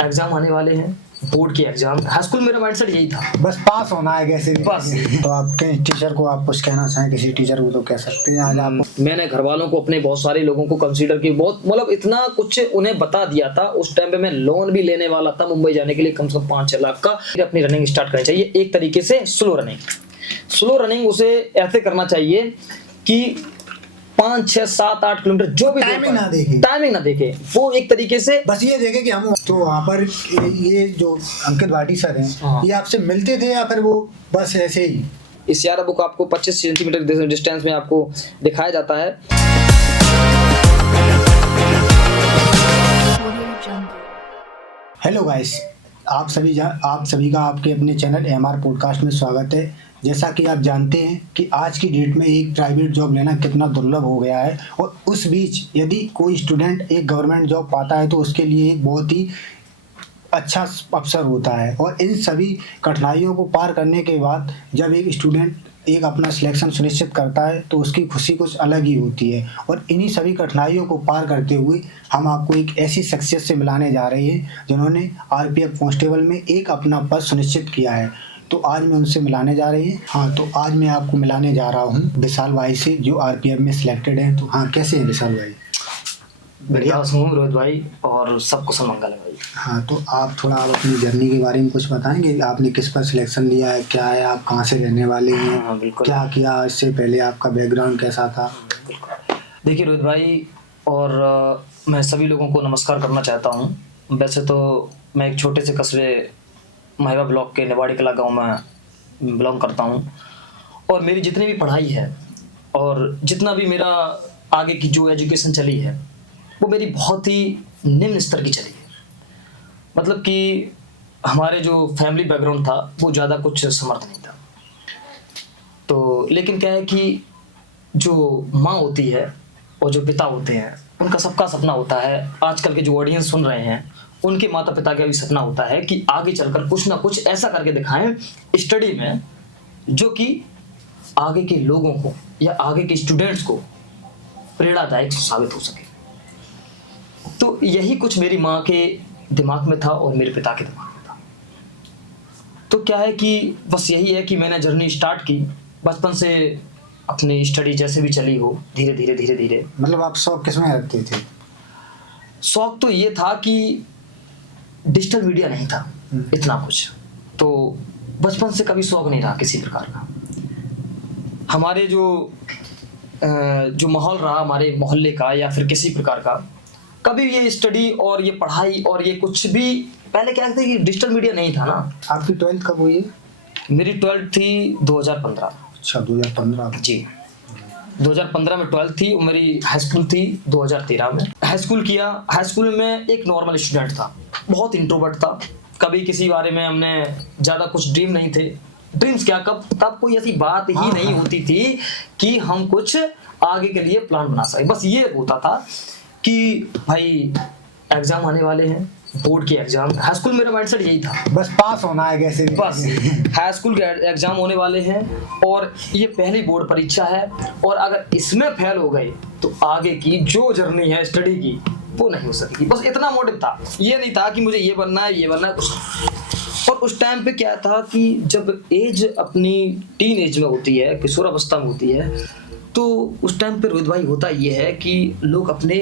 Exam आने वाले हैं, बोर्ड के एग्जाम। हाई स्कूल मेरा माइंडसेट यही था, बस पास होना है कैसे भी। बस। तो आपके टीचर को आप कुछ कहना चाहें, किसी टीचर को तो कह सकते हैं आज आप। मैंने घर वालों को, अपने बहुत सारे लोगों को कंसीडर की, बहुत मतलब इतना कुछ उन्हें बता दिया था। उस टाइम पे मैं लोन भी लेने वाला था मुंबई जाने के लिए, कम से कम 5-6 लाख का। अपनी रनिंग स्टार्ट करनी चाहिए एक तरीके से स्लो रनिंग। उसे ऐसे करना चाहिए कि 5, 6, 7, 8 किलोमीटर जो भी टाइमिंग ना देखे, वो एक तरीके से बस ये देखे कि हम। तो वहाँ पर ये जो अंकित भाटी सर हैं, ये आपसे मिलते थे या फिर वो बस ऐसे ही? इस यार बुक आपको 25 सेंटीमीटर डिस्टेंस में आपको दिखाया जाता है। हेलो गाइस, आप सभी का आपके अपने चैनल एमआर पॉडकास्ट में स्वागत है। जैसा कि आप जानते हैं कि आज की डेट में एक प्राइवेट जॉब लेना कितना दुर्लभ हो गया है, और उस बीच यदि कोई स्टूडेंट एक गवर्नमेंट जॉब पाता है तो उसके लिए एक बहुत ही अच्छा अवसर होता है। और इन सभी कठिनाइयों को पार करने के बाद जब एक स्टूडेंट एक अपना सिलेक्शन सुनिश्चित करता है तो उसकी खुशी कुछ अलग ही होती है। और इन्हीं सभी कठिनाइयों को पार करते हुए हम आपको एक ऐसी शख्सियत से मिलाने जा रहे हैं जिन्होंने आरपीएफ कांस्टेबल में एक अपना पद सुनिश्चित किया है। तो आज मैं उनसे मिलाने जा रही हैं। हाँ, तो आज मैं आपको मिलाने जा रहा हूँ विशाल भाई से, जो आरपीएफ में सिलेक्टेड हैं। तो हाँ, कैसे हैं विशाल भाई? बढ़िया हूँ रोहित भाई, और सब कुशल मंगल है भाई। हाँ, तो आप थोड़ा अपनी जर्नी के बारे में कुछ बताएंगे? आपने किस पर सिलेक्शन लिया है, क्या है, आप कहाँ से रहने वाले हैं? हाँ, बिल्कुल। क्या किया इससे पहले, आपका बैकग्राउंड कैसा था? देखिए रोहित भाई, और मैं सभी लोगों को नमस्कार करना चाहता हूँ। वैसे तो मैं एक छोटे से कस्बे महिवा ब्लॉक के निवाड़ी कला गाँव में बिलोंग करता हूँ, और मेरी जितनी भी पढ़ाई है और जितना भी मेरा आगे की जो एजुकेशन चली है वो मेरी बहुत ही निम्न स्तर की चली है। मतलब कि हमारे जो फैमिली बैकग्राउंड था वो ज़्यादा कुछ समर्थ नहीं था। तो लेकिन क्या है कि जो माँ होती है और जो पिता होते हैं, उनका सबका सपना होता है। आजकल के जो ऑडियंस सुन रहे हैं, उनके माता पिता का भी सपना होता है कि आगे चलकर कुछ ना कुछ ऐसा करके दिखाएं स्टडी में जो कि आगे के लोगों को या आगे के स्टूडेंट्स को प्रेरणादायक साबित हो सके। तो यही कुछ मेरी माँ के दिमाग में था और मेरे पिता के दिमाग में था। तो क्या है कि बस यही है कि मैंने जर्नी स्टार्ट की बचपन से। अपनी स्टडी जैसे भी चली हो, धीरे धीरे मतलब आप शौक किसमें रखते थे? शौक तो ये था कि डिजिटल मीडिया नहीं था इतना कुछ, तो बचपन से कभी शौक नहीं रहा किसी प्रकार का। हमारे जो माहौल रहा हमारे मोहल्ले का या फिर किसी प्रकार का, कभी ये स्टडी और ये पढ़ाई और ये कुछ भी, पहले क्या था कि डिजिटल मीडिया नहीं था ना। आपकी 12th कब हुई है? मेरी 12th थी 2015। अच्छा, 2015 जी, 2015 में 12th थी। मेरी हाई स्कूल थी 2013 में। हाई स्कूल किया। हाई स्कूल में एक नॉर्मल स्टूडेंट था, बहुत इंट्रोवर्ट था। कभी किसी बारे में हमने ज़्यादा कुछ ड्रीम नहीं थे। ड्रीम्स क्या, तब कोई ऐसी बात ही नहीं होती थी कि हम कुछ आगे के लिए प्लान बना सके। बस ये होता था कि भाई एग्जाम आने वाले हैं, बोर्ड के एग्जाम। हाई स्कूल मेरा माइंडसेट यही था, बस पास होना है कैसे भी। बस। हाई स्कूल के एग्जाम होने वाले हैं और ये पहली बोर्ड परीक्षा है, और अगर इसमें फेल हो गए तो आगे की जो जर्नी है स्टडी की वो नहीं हो सकेगी। बस इतना मोटिव था। ये नहीं था कि मुझे ये बनना है कुछ। और उस टाइम पे क्या था कि जब एज अपनी टीन एज में होती है, किशोरावस्था में होती है, तो उस टाइम पे रोहित भाई होता ये है कि लोग अपने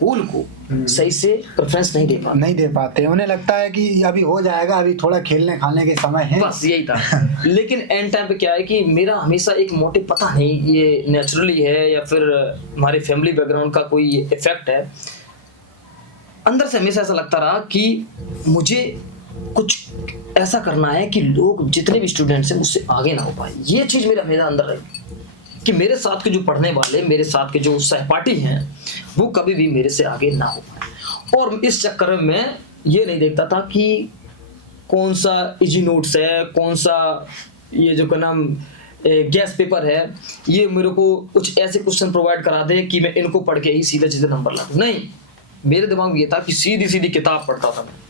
गोल को सही से प्रेफरेंस नहीं दे पाते। उन्हें लगता है कि अभी हो जाएगा, अभी थोड़ा खेलने खाने के समय है, बस यही था। लेकिन एंड टाइम पे क्या है कि मेरा हमेशा एक मोटिव, पता नहीं ये नेचुरली है या फिर हमारे फैमिली बैकग्राउंड का कोई इफेक्ट है, अंदर से हमेशा ऐसा लगता रहा कि मुझे कुछ ऐसा करना है कि लोग जितने भी स्टूडेंट्स हैं मुझसे आगे ना हो पाए। ये चीज़ मेरा हमेशा अंदर रही कि मेरे साथ के जो पढ़ने वाले, मेरे साथ के जो सहपाठी हैं, वो कभी भी मेरे से आगे ना हो पाए। और इस चक्कर में मैं ये नहीं देखता था कि कौन सा इजी नोट्स है, कौन सा ये जो का नाम गैस पेपर है, ये मेरे को कुछ ऐसे क्वेश्चन प्रोवाइड करा दे कि मैं इनको पढ़ के ही सीधे नंबर ला दूं। नहीं, मेरे दिमाग में ये था कि सीधी किताब पढ़ता था मैं।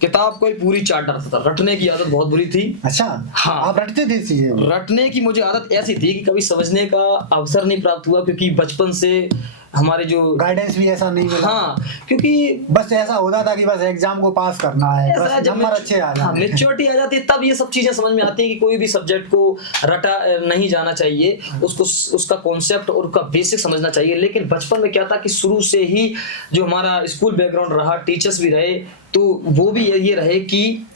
किताब को ही पूरी चाट डालता था। रटने की आदत बहुत बुरी थी। अच्छा, हाँ, आप रटते थे चीजें? रटने की मुझे आदत ऐसी थी कि कभी समझने का अवसर नहीं प्राप्त हुआ, क्योंकि बचपन से हमारे जो गाइडेंस भी ऐसा नहीं मिला। हाँ, क्योंकि बस ऐसा होता था कि बस एग्जाम को पास करना है, ऐसा बस है, जब नंबर अच्छे आ जाए। मेच्योरिटी आ जाती है तब ये सब चीजें समझ में आती है कि कोई भी सब्जेक्ट को रटा नहीं जाना चाहिए, उसको उसका कॉन्सेप्ट और उसका बेसिक समझना चाहिए। लेकिन बचपन में क्या था कि शुरू से ही जो हमारा स्कूल बैकग्राउंड रहा, टीचर्स भी रहे, तो वो भी ये रहे कि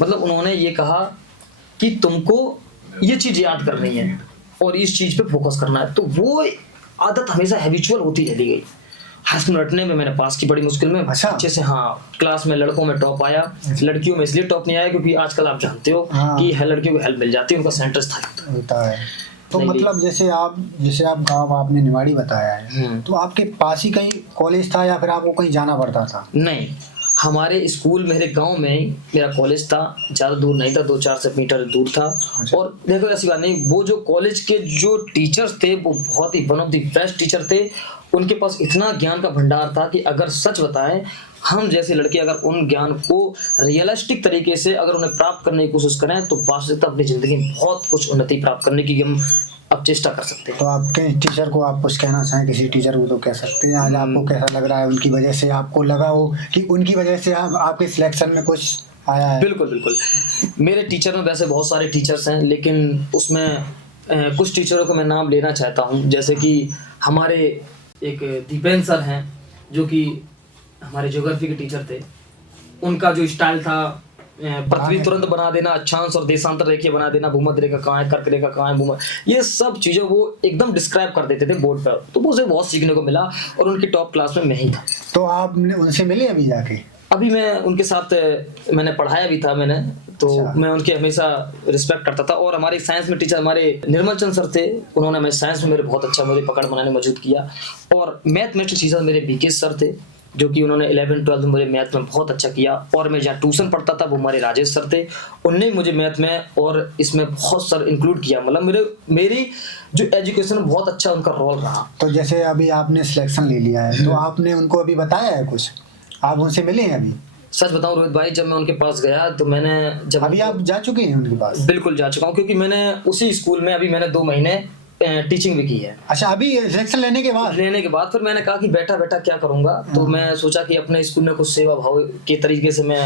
मतलब उन्होंने ये कहा कि तुमको ये चीज याद करनी है और इस चीज पे फोकस करना है। तो वो आदत हमेशा हैबिचुअल होती चली गई। हाई स्कूल रटने में मैंने पास की बड़ी मुश्किल में, अच्छा। अच्छे से। हाँ, क्लास में लड़कों में टॉप आया, लड़कियों में इसलिए टॉप नहीं आया क्योंकि आजकल आप जानते हो हाँ। कि लड़कियों को हेल्प मिल जाती है, उनका सेंटर्स था। होता है। तो नहीं, मतलब जैसे आप गांव आपने निवाड़ी बताया है, तो आपके पास ही कहीं कॉलेज था या फिर आपको कहीं जाना पड़ता था? नहीं, हमारे स्कूल मेरे गांव में ही मेरा कॉलेज था, ज़्यादा दूर नहीं था, 2-4 मीटर दूर था। अच्छा। और देखो ऐसी बात नहीं, वो जो कॉलेज के जो टीचर्स थे वो बहुत ही one of the best teacher थे। उनके पास इतना ज्ञान का भंडार था कि अगर सच बताएं, हम जैसे लड़के अगर उन ज्ञान को रियलिस्टिक तरीके से अगर उन्हें प्राप्त करने की कोशिश करें तो वास्तविकता अपनी ज़िंदगी में बहुत कुछ उन्नति प्राप्त करने की हम अब चेष्टा कर सकते हैं। तो आपके टीचर को आप कुछ कहना चाहें, किसी टीचर को तो कह सकते हैं। आज आपको कैसा लग रहा है, उनकी वजह से आपको लगा हो कि उनकी वजह से आपके सिलेक्शन में कुछ आया है? बिल्कुल बिल्कुल। मेरे टीचर में वैसे बहुत सारे टीचर्स हैं, लेकिन उसमें कुछ टीचरों को मैं नाम लेना चाहता हूँ। जैसे कि हमारे एक दीपेंद्र सर हैं, जो कि हमारे ज्योग्राफी के टीचर थे। उनका जो स्टाइल था, पृथ्वी तुरंत बना देना, अक्षांश और देशांतर रेखा बना देना, भूमध्य रेखा कहाँ है, कर्क रेखा कहाँ है, भूमध्य, ये सब चीजें वो एकदम डिस्क्राइब कर देते थे बोर्ड पर। तो मुझे बहुत सीखने को मिला और उनकी टॉप क्लास में मैं ही था। तो आपने उनसे मिले अभी जाके? अभी मैं उनके साथ मैंने पढ़ाया भी था मैंने, तो अच्छा। मैं उनके हमेशा रिस्पेक्ट करता था। और हमारे साइंस में टीचर हमारे निर्मल चंद सर थे, उन्होंने मैं साइंस में मेरे बहुत अच्छा मुझे पकड़ बनाने में मौजूद किया। और मैथमेटिक्स टीचर मेरे बीके सर थे, जो कि उन्होंने 11-12 में मुझे मैथ में बहुत अच्छा किया। और मैं जहाँ ट्यूशन पढ़ता था वो हमारे राजेश सर थे, उनने मुझे मैथ में और इसमें बहुत सर इंक्लूड किया। मतलब मेरी जो एजुकेशन में बहुत अच्छा उनका रोल रहा। तो जैसे अभी आपने सिलेक्शन ले लिया है, तो आपने उनको अभी बताया है कुछ? आप उनसे मिले हैं अभी? सच बताऊं रोहित भाई, जब मैं उनके पास गया तो मैंने अभी आप जा चुके हैं उनके पास? बिल्कुल जा चुका हूँ, क्योंकि मैंने उसी स्कूल में अभी मैंने 2 महीने टीचिंग भी की है। अच्छा, अभी सिलेक्शन लेने के बाद फिर मैंने कहा कि बैठा बैठा क्या करूंगा, तो मैं सोचा कि अपने स्कूल में कुछ सेवा भाव के तरीके से मैं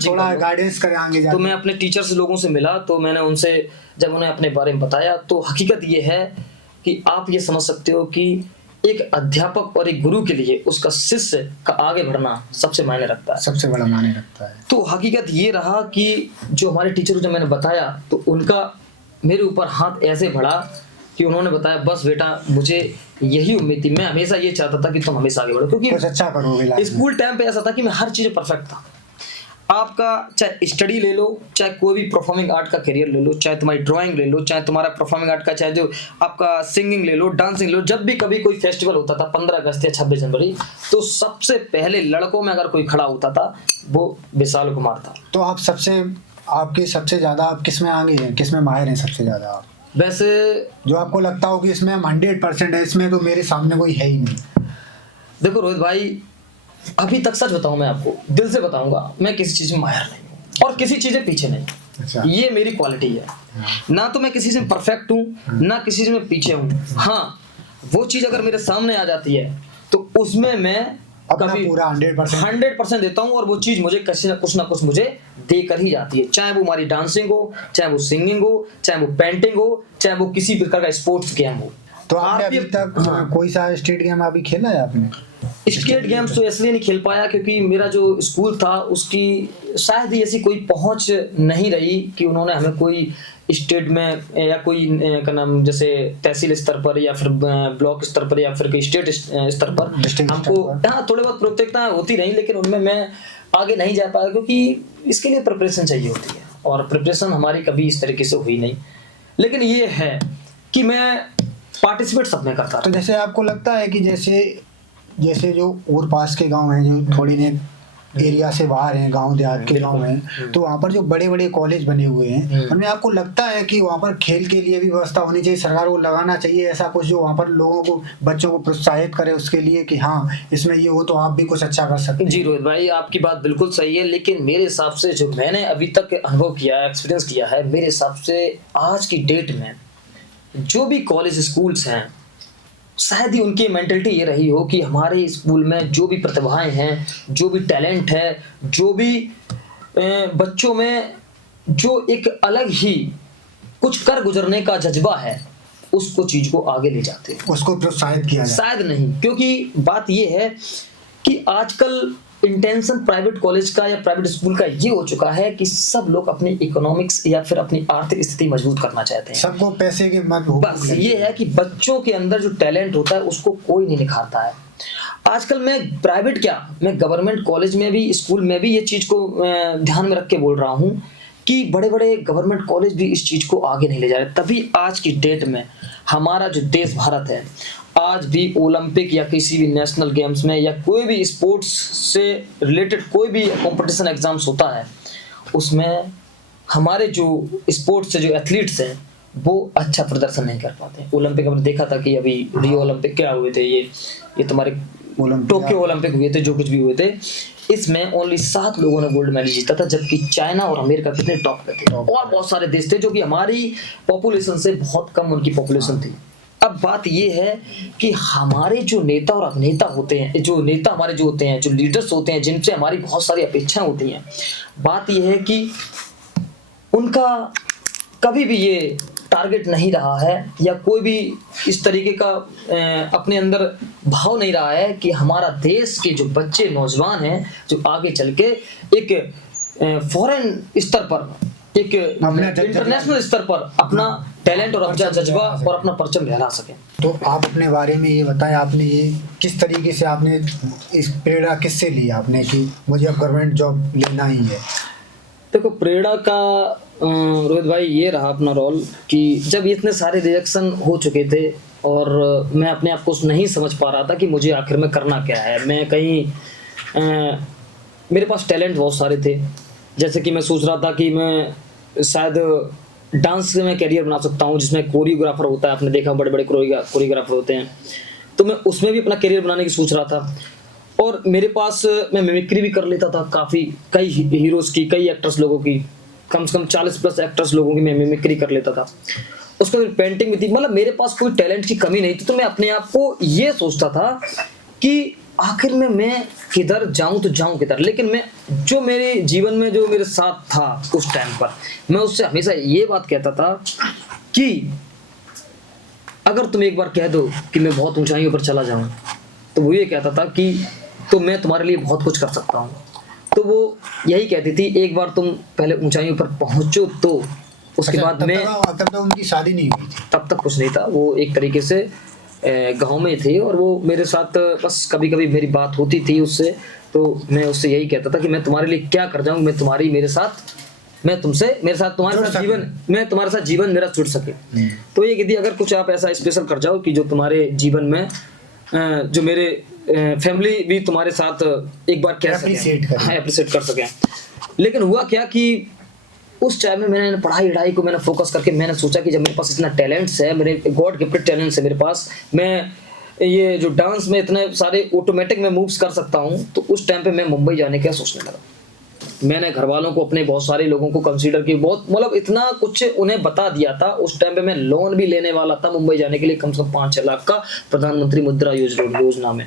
थोड़ा गाइडेंस कराएंगे। तो मैं अपने टीचर्स लोगों से मिला, तो मैंने उनसे जब उन्हें अपने बारे में बताया, तो हकीकत ये है कि आप ये समझ सकते हो कि एक अध्यापक और एक गुरु के लिए उसका शिष्य का आगे बढ़ना सबसे मायने रखता है, सबसे बड़ा मायने रखता है। तो हकीकत ये रहा कि जो हमारे टीचर को जब मैंने बताया तो उनका मेरे ऊपर हाथ ऐसे बढ़ा कि उन्होंने बताया, बस बेटा मुझे यही उम्मीद थी, मैं हमेशा ये चाहता था कि तुम हमेशा आगे बढ़ो, क्योंकि कुछ अच्छा करोगे। स्कूल टाइम पे ऐसा था कि मैं हर चीज परफेक्ट था। आपका चाहे स्टडी ले लो, चाहे कोई भी परफॉर्मिंग आर्ट का करियर ले लो, चाहे तुम्हारी ड्राइंग ले लो, चाहे तुम्हारा परफॉर्मिंग आर्ट का, चाहे जो आपका सिंगिंग ले लो, डांसिंग ले लो, जब भी कभी कोई फेस्टिवल होता था 15 अगस्त या 26 जनवरी, तो सबसे पहले लड़कों में अगर कोई खड़ा होता था वो विशाल कुमार था। तो आपकी सबसे ज्यादा आप किस में आगे हैं, किस में माहिर हैं सबसे ज्यादा आप? वैसे जो आपको लगता हो कि इसमें हम 100% है, इसमें तो मेरे सामने कोई है ही नहीं। देखो रोहित भाई, अभी तक सच बताऊं, मैं आपको दिल से बताऊंगा, मैं किसी चीज में माहिर नहीं हूं और किसी चीज में पीछे नहीं। अच्छा। ये मेरी क्वालिटी है। ना तो मैं किसी से परफेक्ट हूं, ना किसी से मैं पीछे हूं। हाँ, वो चीज अगर मेरे सामने आ जाती है तो उसमें मैं कभी पूरा 100% देता हूं, और वो चीज मुझे कुछ ना कुछ मुझे देकर ही जाती है। चाहे वो हमारी डांसिंग हो, चाहे वो सिंगिंग हो, चाहे वो पेंटिंग हो, चाहे वो किसी प्रकार का स्पोर्ट्स गेम हो। तो आपने अभी तक कोई सा स्टेट गेम अभी खेला है आपने? स्टेट गेम्स तो इसलिए नहीं खेल पाया क्योंकि मेरा जो स्कूल था उसकी शायद ही ऐसी कोई पहुंच नहीं रही कि उन्होंने हमें कोई स्टेट में या कोई का नाम जैसे तहसील स्तर पर या फिर ब्लॉक स्तर पर या फिर स्टेट स्तर पर हमको, हाँ थोड़े बहुत प्रतियोगिता होती रही, लेकिन उनमें मैं आगे नहीं जा पाया क्योंकि इसके लिए प्रिपरेशन चाहिए होती है और प्रिपरेशन हमारी कभी इस तरीके से हुई नहीं। लेकिन ये है कि मैं पार्टिसिपेट सब में करता। तो जैसे आपको लगता है कि जैसे जो और पास के गांव हैं, जो थोड़ी ने एरिया से बाहर हैं, गांव देहात के गांव हैं, तो वहाँ पर जो बड़े बड़े कॉलेज बने हुए हैं, उनमें आपको लगता है कि वहाँ पर खेल के लिए भी व्यवस्था होनी चाहिए, सरकार को लगाना चाहिए ऐसा कुछ जो वहाँ पर लोगों को, बच्चों को प्रोत्साहित करे उसके लिए कि हाँ इसमें ये हो तो आप भी कुछ अच्छा कर सकते हैं? जी रोहित भाई, आपकी बात बिल्कुल सही है, लेकिन मेरे हिसाब से जो मैंने अभी तक अनुभव किया, एक्सपीरियंस किया है, मेरे हिसाब से आज की डेट में जो भी कॉलेज स्कूल्स हैं शायद ही उनकी मेंटलिटी ये रही हो कि हमारे स्कूल में जो भी प्रतिभाएं हैं, जो भी टैलेंट है, जो भी बच्चों में जो एक अलग ही कुछ कर गुजरने का जज्बा है, उसको चीज को आगे ले जाते हैं, उसको प्रोत्साहित किया जाए। शायद नहीं, क्योंकि बात ये है कि आजकल इंटेंशन प्राइवेट कॉलेज का या प्राइवेट स्कूल का ये हो चुका है कि सब लोग अपनी इकोनॉमिक्स या फिर अपनी आर्थिक स्थिति मजबूत करना चाहते हैं। सबको पैसे के मत बस ये है कि बच्चों के अंदर जो टैलेंट होता है उसको कोई नहीं निखारता है। आजकल मैं प्राइवेट क्या, मैं गवर्नमेंट कॉलेज में भी, स्कूल में भी ये चीज को ध्यान में रख के बोल रहा हूँ कि बड़े बड़े गवर्नमेंट कॉलेज भी इस चीज को आगे नहीं ले जा रहे। तभी आज की डेट में हमारा जो देश भारत है, आज भी ओलंपिक या किसी भी नेशनल गेम्स में या कोई भी स्पोर्ट्स से रिलेटेड कोई भी कंपटीशन एग्जाम्स होता है, उसमें हमारे जो स्पोर्ट्स से जो एथलीट्स हैं वो अच्छा प्रदर्शन नहीं कर पाते। ओलंपिक हमने देखा था कि अभी रियो ओलंपिक क्या हुए थे, ये तुम्हारे टोक्यो ओलंपिक हुए थे, जो कुछ भी हुए थे, इसमें ओनली 7 लोगों ने गोल्ड मेडल जीता था, जबकि चाइना और अमेरिका कितने टॉप पे थे, और बहुत सारे देश थे जो कि हमारी पॉपुलेशन से बहुत कम उनकी पॉपुलेशन थी। अब बात ये है कि हमारे जो नेता और अभिनेता होते हैं, जो नेता हमारे जो होते हैं, जो लीडर्स होते हैं, जिनसे हमारी बहुत सारी अपेक्षाएं होती हैं, बात ये है कि उनका कभी भी ये टारगेट नहीं रहा है या कोई भी इस तरीके का अपने अंदर भाव नहीं रहा है कि हमारा देश के जो बच्चे नौजवान हैं जो आगे चल के एक फॉरेन स्तर पर, एक इंटरनेशनल स्तर पर अपना टैलेंट और अपना जज्बा और अपना परचम लहरा सके। तो आप अपने बारे में ये बताएं, आपने ये किस तरीके से, आपने इस प्रेरणा किससे ली आपने कि मुझे अब गवर्नमेंट जॉब लेना ही है? देखो, प्रेरणा का रोहित भाई ये रहा अपना रोल कि जब इतने सारे रिजेक्शन हो चुके थे और मैं अपने आप को नहीं समझ पा रहा था कि मुझे आखिर में करना क्या है। मैं कहीं मेरे पास टैलेंट बहुत सारे थे, जैसे कि मैं सोच रहा था कि मैं शायद डांस से मैं कैरियर बना सकता हूँ, जिसमें कोरियोग्राफर होता है, आपने देखा बड़े बड़े कोरियोग्राफर होते हैं, तो मैं उसमें भी अपना कैरियर बनाने की सोच रहा था। और मेरे पास मैं मिमिक्री भी कर लेता था, कई हीरोज़ की, कई एक्टर्स लोगों की, कम से कम 40+ एक्टर्स लोगों की मैं मिमिक्री कर लेता था। उसके बाद पेंटिंग भी थी, मतलब मेरे पास कोई टैलेंट की कमी नहीं थी। तो मैं अपने आप को ये सोचता था कि आखिर में मैं किधर जाऊं तो जाऊं किधर। लेकिन मैं जो मेरे जीवन में जो मेरे साथ था उस टाइम पर, मैं उससे हमेशा ये बात कहता था कि अगर तुम एक बार कह दो कि मैं बहुत ऊंचाइयों पर चला जाऊं, तो वो ये कहता था कि तो मैं तुम्हारे लिए बहुत कुछ कर सकता हूं। तो वो यही कहती थी, एक बार तुम पहले ऊंचाइयों पर पहुंचो तो उसके बाद मैं, तब तक उनकी शादी नहीं हुई थी? तब तक कुछ नहीं था, वो एक तरीके से गांव में थे और वो मेरे साथ बस कभी कभी मेरी बात होती थी उससे, तो मैं उससे यही कहता था कि मैं तुम्हारे लिए क्या कर जाऊं, मैं तुम्हारे साथ तुम्हारे साथ जीवन मेरा जुड़ सके। तो ये कहती, अगर कुछ आप ऐसा स्पेशल कर जाओ कि जो तुम्हारे जीवन में जो मेरे फैमिली भी तुम्हारे साथ एक बार कह सके, एप्रिशिएट कर सके। लेकिन हुआ क्या कि उस टाइम में मैंने पढ़ाई को मैंने फोकस करके मैंने सोचा कि जब मेरे पास इतना टैलेंट्स है, मेरे गॉड गिफ्टेड टैलेंट्स है मेरे पास, मैं ये जो डांस में इतने सारे ऑटोमेटिक में मूव्स कर सकता हूँ, तो उस टाइम पे मैं मुंबई जाने का सोचने लगा। मैंने घर वालों को, अपने बहुत सारे लोगों को कंसीडर की, बहुत मतलब इतना कुछ उन्हें बता दिया था। उस टाइम पे मैं लोन भी लेने वाला था मुंबई जाने के लिए, कम से कम 5-6 लाख का, प्रधानमंत्री मुद्रा योजना में।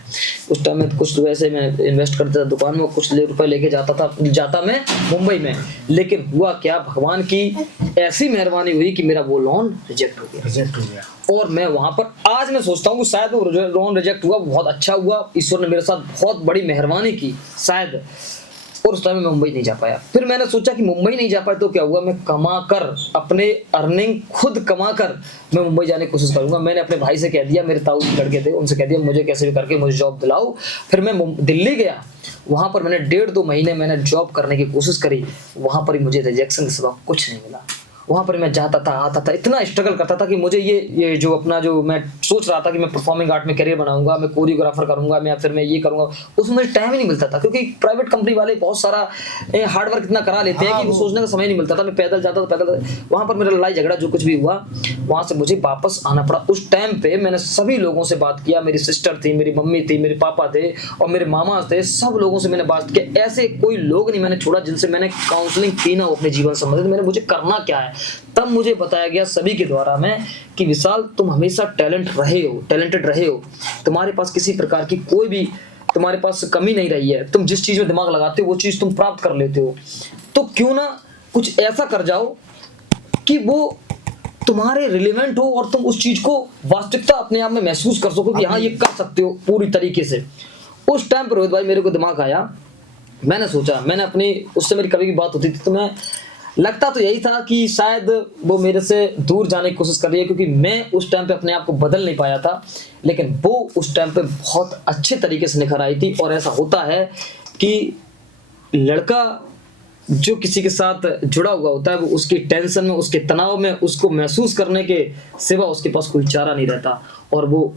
उस टाइम में कुछ वैसे मैं इन्वेस्ट करता था दुकान में, कुछ रुपए लेके जाता मैं मुंबई में। लेकिन हुआ क्या, भगवान की ऐसी मेहरबानी हुई कि मेरा वो लोन रिजेक्ट हो गया। और मैं वहां पर आज मैं सोचता हूँ कि शायद वो लोन रिजेक्ट हुआ, बहुत अच्छा हुआ, ईश्वर ने मेरे साथ बहुत बड़ी मेहरबानी की शायद। और उस टाइम में मुंबई नहीं जा पाया। फिर मैंने सोचा कि मुंबई नहीं जा पाया तो क्या हुआ, मैं कमाकर, अपने अर्निंग खुद कमाकर मैं मुंबई जाने की कोशिश करूंगा। मैंने अपने भाई से कह दिया, मेरे ताऊ जी लड़के थे, उनसे कह दिया मुझे कैसे भी करके मुझे जॉब दिलाओ। फिर मैं दिल्ली गया, वहां पर मैंने 1.5-2 महीने मैंने जॉब करने की कोशिश करी। वहां पर ही मुझे रिजेक्शन के सिवा कुछ नहीं मिला। वहाँ पर मैं जाता था, आता था, इतना स्ट्रगल करता था कि मुझे ये जो अपना जो मैं सोच रहा था कि मैं परफॉर्मिंग आर्ट में करियर बनाऊंगा, मैं कोरियोग्राफर करूंगा, मैं फिर मैं ये करूंगा, उसमें मुझे टाइम ही नहीं मिलता था। क्योंकि प्राइवेट कंपनी वाले बहुत सारा हार्डवर्क इतना करा लेते हैं कि वो सोचने का समय नहीं मिलता था। मैं पैदल जाता था, पैदल। वहाँ पर मेरा लड़ाई झगड़ा जो कुछ भी हुआ, वहाँ से मुझे वापस आना पड़ा। उस टाइम पे मैंने सभी लोगों से बात किया, मेरी सिस्टर थी, मेरी मम्मी थी, मेरे पापा थे और मेरे मामा थे, सब लोगों से मैंने बात किया। ऐसे कोई लोग नहीं मैंने छोड़ा जिनसे मैंने काउंसलिंग की ना हो अपने जीवन संबंधित। मैंने मुझे करना क्या है, तब मुझे बताया गया सभी के द्वारा में कि विशाल तुम हमेशा टैलेंटेड रहे हो, तुम्हारे पास किसी प्रकार की कोई भी तुम्हारे पास कमी नहीं रही है, तुम जिस चीज में दिमाग लगाते हो वो चीज तुम प्राप्त कर लेते हो, तो क्यों ना कुछ ऐसा कर जाओ कि वो तुम्हारे रिलेवेंट हो और तुम उस चीज को वास्तविकता अपने आप में महसूस कर सको कि हाँ ये कर सकते हो पूरी तरीके से। उस टाइम पर रोहित भाई मेरे को दिमाग आया, मैंने सोचा, मैंने अपनी उससे मेरी कभी की बात होती थी तो मैं लगता तो यही था कि शायद वो मेरे से दूर जाने की कोशिश कर रही है, क्योंकि मैं उस टाइम पे अपने आप को बदल नहीं पाया था, लेकिन वो उस टाइम पे बहुत अच्छे तरीके से निखर आई थी। और ऐसा होता है कि लड़का जो किसी के साथ जुड़ा हुआ होता है वो उसकी टेंशन में, उसके तनाव में, उसको महसूस करने के सिवा उसके पास कोई चारा नहीं रहता। और वो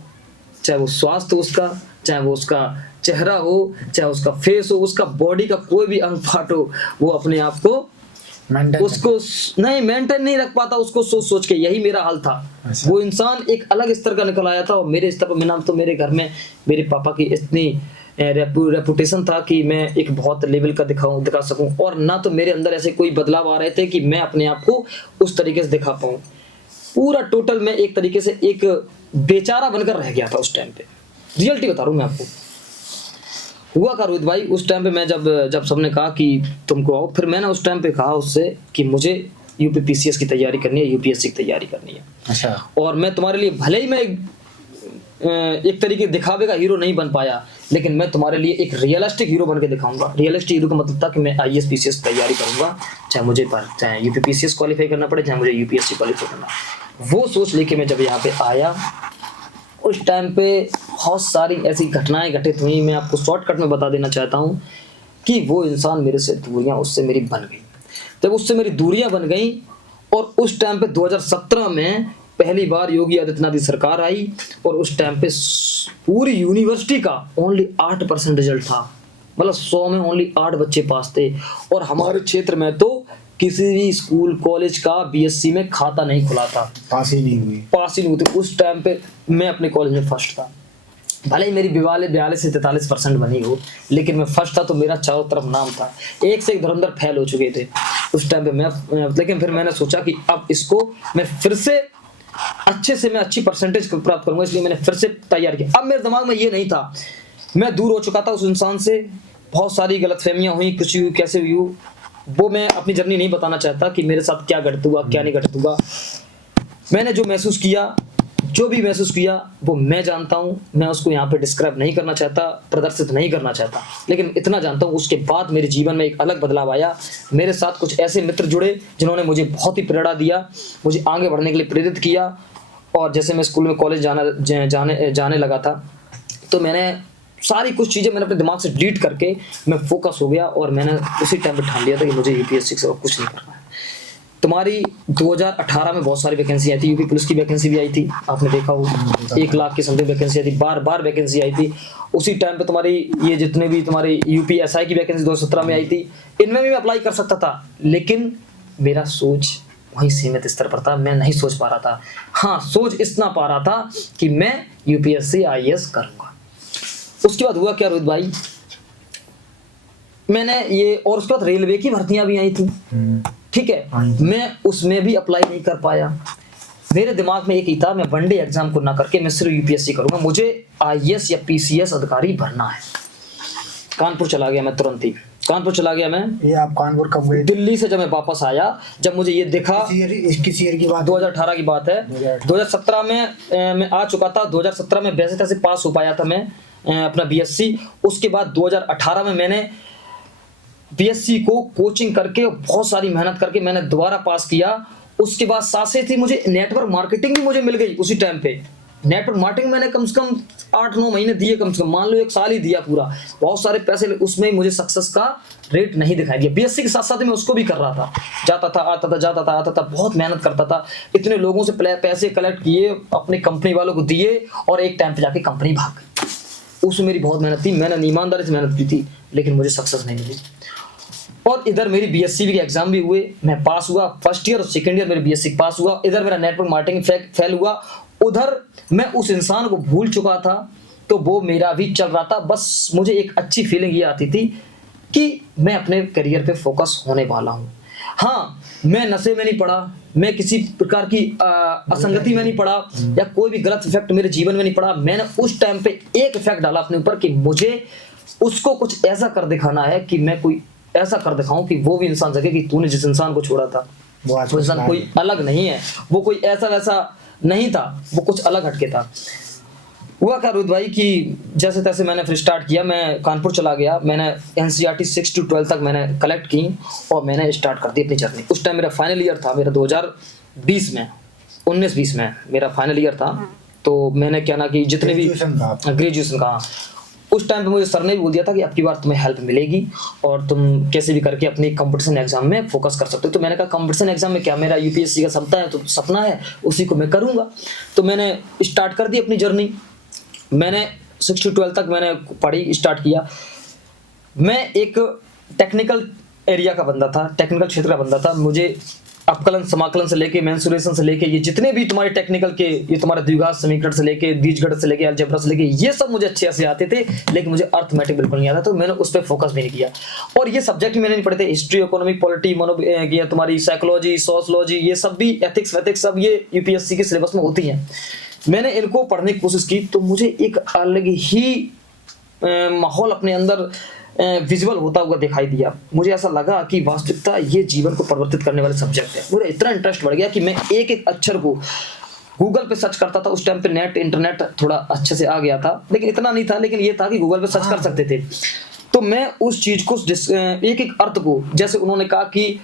चाहे वो स्वास्थ्य उसका, चाहे वो उसका चेहरा हो, चाहे उसका फेस हो, उसका बॉडी का कोई भी अंग पार्ट हो, वो अपने आप को उसको नहीं मेंटेन नहीं रख पाता, उसको सोच सोच के। यही मेरा हाल था। वो इंसान एक अलग स्तर का निकल आया था और मेरे स्तर पर मैं तो मेरे घर में मेरे पापा की इतनी रेपुटेशन था कि मैं एक बहुत लेवल का दिखा सकूं, और ना तो मेरे अंदर ऐसे कोई बदलाव आ रहे थे कि मैं अपने आप को उस तरीके से दिखा पाऊं। पूरा टोटल मैं एक तरीके से एक बेचारा बनकर रह गया था उस टाइम पे। रियलिटी बता रहा हूं मैं आपको। हुआ का रोहित भाई, उस टाइम पे मैं जब सबने कहा कि तुमको आओ, फिर मैंने उस टाइम पे कहा उससे कि मुझे यूपीपीसीएस की तैयारी करनी है, यूपीएससी की तैयारी करनी है। अच्छा। और मैं तुम्हारे लिए भले ही मैं एक तरीके दिखावे का हीरो नहीं बन पाया, लेकिन मैं तुम्हारे लिए एक रियलिस्टिक हीरो बन के दिखाऊंगा। रियलिस्टिक हीरो का मतलब था कि मैं आईएएस पीसीएस तैयारी करूंगा, चाहे यूपीपीसीएस क्वालिफाई करना पड़े, चाहे मुझे यूपीएससी क्वालिफाई करना। वो सोच लेके मैं जब यहाँ पे आया, उस टाइम पे बहुत सारी ऐसी घटनाएं घटित हुई। मैं आपको शॉर्टकट में बता देना चाहता हूँ कि वो इंसान मेरे से दूरियां उससे मेरी बन गई। जब उससे मेरी दूरियां बन गई और उस टाइम पे 2017 में पहली बार योगी आदित्यनाथ की सरकार आई, और उस टाइम पे पूरी यूनिवर्सिटी का ओनली 8% रिजल्ट था, मतलब 100 में ओनली 8 बच्चे पास थे। और हमारे क्षेत्र में तो किसी भी स्कूल कॉलेज का बीएससी में खाता नहीं खुला था, पास ही नहीं हुए थे। उस टाइम पे मैं अपने कॉलेज में फर्स्ट था। भले ही मेरी 42 से 43% बनी हो, लेकिन मैं फर्स्ट था, तो मेरा चारों तरफ नाम था। एक से एक धुरंधर फैल हो चुके थे उस टाइम पे मैं। लेकिन फिर मैंने सोचा कि अब इसको मैं फिर से अच्छी परसेंटेज प्राप्त करूंगा, इसलिए मैंने फिर से तैयार किया। अब मेरे दिमाग में ये नहीं था, मैं दूर हो चुका था उस इंसान से, बहुत सारी गलतफहमियां हुई, कुछ हुई, कैसे हुई, वो मैं अपनी जर्नी नहीं बताना चाहता कि मेरे साथ क्या घटित हुआ, क्या नहीं घटित हुआ। मैंने जो महसूस किया, जो भी महसूस किया, वो मैं जानता हूँ। मैं उसको यहाँ पे डिस्क्राइब नहीं करना चाहता, प्रदर्शित नहीं करना चाहता, लेकिन इतना जानता हूँ उसके बाद मेरे जीवन में एक अलग बदलाव आया। मेरे साथ कुछ ऐसे मित्र जुड़े जिन्होंने मुझे बहुत ही प्रेरणा दिया, मुझे आगे बढ़ने के लिए प्रेरित किया। और जैसे मैं स्कूल में कॉलेज जाने लगा था, तो मैंने सारी कुछ चीज़ें मैंने अपने दिमाग से डिलीट करके मैं फोकस हो गया, और मैंने उसी टाइम पे ठान लिया था कि मुझे यूपीएससी से और कुछ नहीं करना है। तुम्हारी 2018 में बहुत सारी वैकेंसी आई थी, यूपी पुलिस की वैकेंसी भी आई थी, आपने देखा हो, 1 लाख की समथिंग वैकेंसी आई थी, बार वैकेंसी आई थी। उसी टाइम पे तुम्हारी ये जितने भी तुम्हारी यूपीएसआई की वैकेंसी 2017 में आई थी, इनमें भी मैं अप्लाई कर सकता था, लेकिन मेरा सोच वहीं सीमित स्तर पर था। मैं नहीं सोच पा रहा था, हाँ सोच इतना पा रहा था कि मैं यूपीएससी आईएएस करूंगा। उसके बाद हुआ क्या रोहित भाई, मैंने ये, और उसके बाद रेलवे की भर्तियां भी आई थी, ठीक है, मैं उसमें भी अप्लाई नहीं कर पाया। मेरे दिमाग में एक ही था, मैं वनडे एग्जाम को ना करके मैं सिर्फ यूपीएससी करूंगा, मुझे आईएएस या पीसीएस अधिकारी भरना है। कानपुर चला गया मैं, तुरंत ही कानपुर चला गया मैं। ये आप कानपुर कब गए? दिल्ली से जब मैं वापस आया, जब मुझे ये दिखा, किस ईयर की बात? 2018 की बात है। 2017 में मैं आ चुका था। 2017 में वैसे तैसे पास हो पाया था मैं अपना बीएससी। उसके बाद 2018 में मैंने बीएससी को कोचिंग करके बहुत सारी मेहनत करके मैंने दोबारा पास किया। उसके बाद साथ से थी मुझे नेटवर्क मार्केटिंग भी मुझे मिल गई उसी टाइम पे। नेटवर्क मार्केटिंग मैंने कम से कम 8-9 महीने दिए, कम से कम मान लो 1 साल ही दिया पूरा, बहुत सारे पैसे उसमें मुझे सक्सेस का रेट नहीं दिखाई दिया। बीएससी के साथ साथ मैं उसको भी कर रहा था, जाता था आता था, जाता था आता था, बहुत मेहनत करता था। इतने लोगों से पैसे कलेक्ट किए, अपनी कंपनी वालों को दिए, और एक टाइम पे जाके कंपनी भाग गई। उसमें मेरी बहुत मेहनत थी, मैंने ईमानदारी से मेहनत की थी, लेकिन मुझे सक्सेस नहीं मिली। और इधर मेरी बीएससी के एग्जाम भी हुए, मैं पास हुआ, फर्स्ट ईयर और सेकंड ईयर मेरी बीएससी पास हुआ। इधर मेरा नेटवर्क मार्केटिंग फेल हुआ। उधर मैं उस इंसान को भूल चुका था, तो वो मेरा भी चल रहा था। बस मुझे एक अच्छी फीलिंग ये आती थी कि मैं अपने करियर पे फोकस होने वाला हूँ। हाँ, मैं नशे में नहीं पड़ा, मैं किसी प्रकार की असंगति में नहीं पड़ा, या कोई भी गलत इफेक्ट मेरे जीवन में नहीं पड़ा। मैंने उस टाइम पे एक इफेक्ट डाला अपने ऊपर कि मुझे उसको कुछ ऐसा कर दिखाना है कि मैं कोई ऐसा कर दिखाऊं कि वो भी इंसान सके कि तूने जिस इंसान को छोड़ा था वो आज वो इंसान कोई अलग नहीं है, वो कोई ऐसा वैसा नहीं था, वो कुछ अलग हटके था। हुआ क्या रोहित भाई कि जैसे तैसे मैंने फिर स्टार्ट किया, मैं कानपुर चला गया, मैंने एनसीईआरटी 6 to 12 तक मैंने कलेक्ट की और मैंने स्टार्ट कर दी अपनी जर्नी। उस टाइम मेरा फाइनल ईयर था, मेरा 2020 में 19-20 में मेरा फाइनल ईयर था। तो मैंने क्या ना कि जितने भी ग्रेजुएशन का, उस टाइम पे मुझे सर ने भी बोल दिया था कि अब की बार तुम्हें हेल्प मिलेगी और तुम कैसे भी करके अपनी कंपटीशन एग्जाम में फोकस कर सकते हो। तो मैंने कहा कंपटीशन एग्जाम में क्या, मेरा यूपीएससी का सपना है उसी को मैं करूंगा। तो मैंने स्टार्ट कर दी अपनी जर्नी। मैंने 6 to 12 तक मैंने पढ़ी, स्टार्ट किया। मैं एक टेक्निकल एरिया का बंदा था, टेक्निकल क्षेत्र का बंदा था। मुझे अपकलन समाकलन से लेके मेंसुरेशन से लेके ये जितने भी तुम्हारे टेक्निकल के, ये तुम्हारे द्विघात समीकरण से लेके बीजगणित से लेके अलजेब्रा से लेके ये सब मुझे अच्छे से आते थे, लेकिन मुझे अर्थमेटिक बिल्कुल नहीं आता। तो मैंने उस पर फोकस भी नहीं किया। और ये सब्जेक्ट मैंने नहीं पढ़े थे, हिस्ट्री, इकोनॉमिक, पॉलिटी, ये तुम्हारी साइकोलॉजी, सोशलॉजी, ये सब भी एथिक्स वेथिक्स सब ये यूपीएससी के सिलेबस में होती हैं। मैंने इनको पढ़ने की कोशिश की तो मुझे एक अलग ही माहौल अपने अंदर विजुअल होता हुआ दिखाई दिया। मुझे ऐसा लगा कि वास्तविकता ये जीवन को परिवर्तित करने वाले सब्जेक्ट है। मुझे इतना इंटरेस्ट बढ़ गया कि मैं एक एक अक्षर को गूगल पे सर्च करता था। उस टाइम पे नेट इंटरनेट थोड़ा अच्छे से आ गया था, लेकिन इतना नहीं था, लेकिन ये था कि गूगल पे सर्च कर सकते थे। तो मैं उस चीज को एक एक अर्थ को, जैसे उन्होंने कहा कि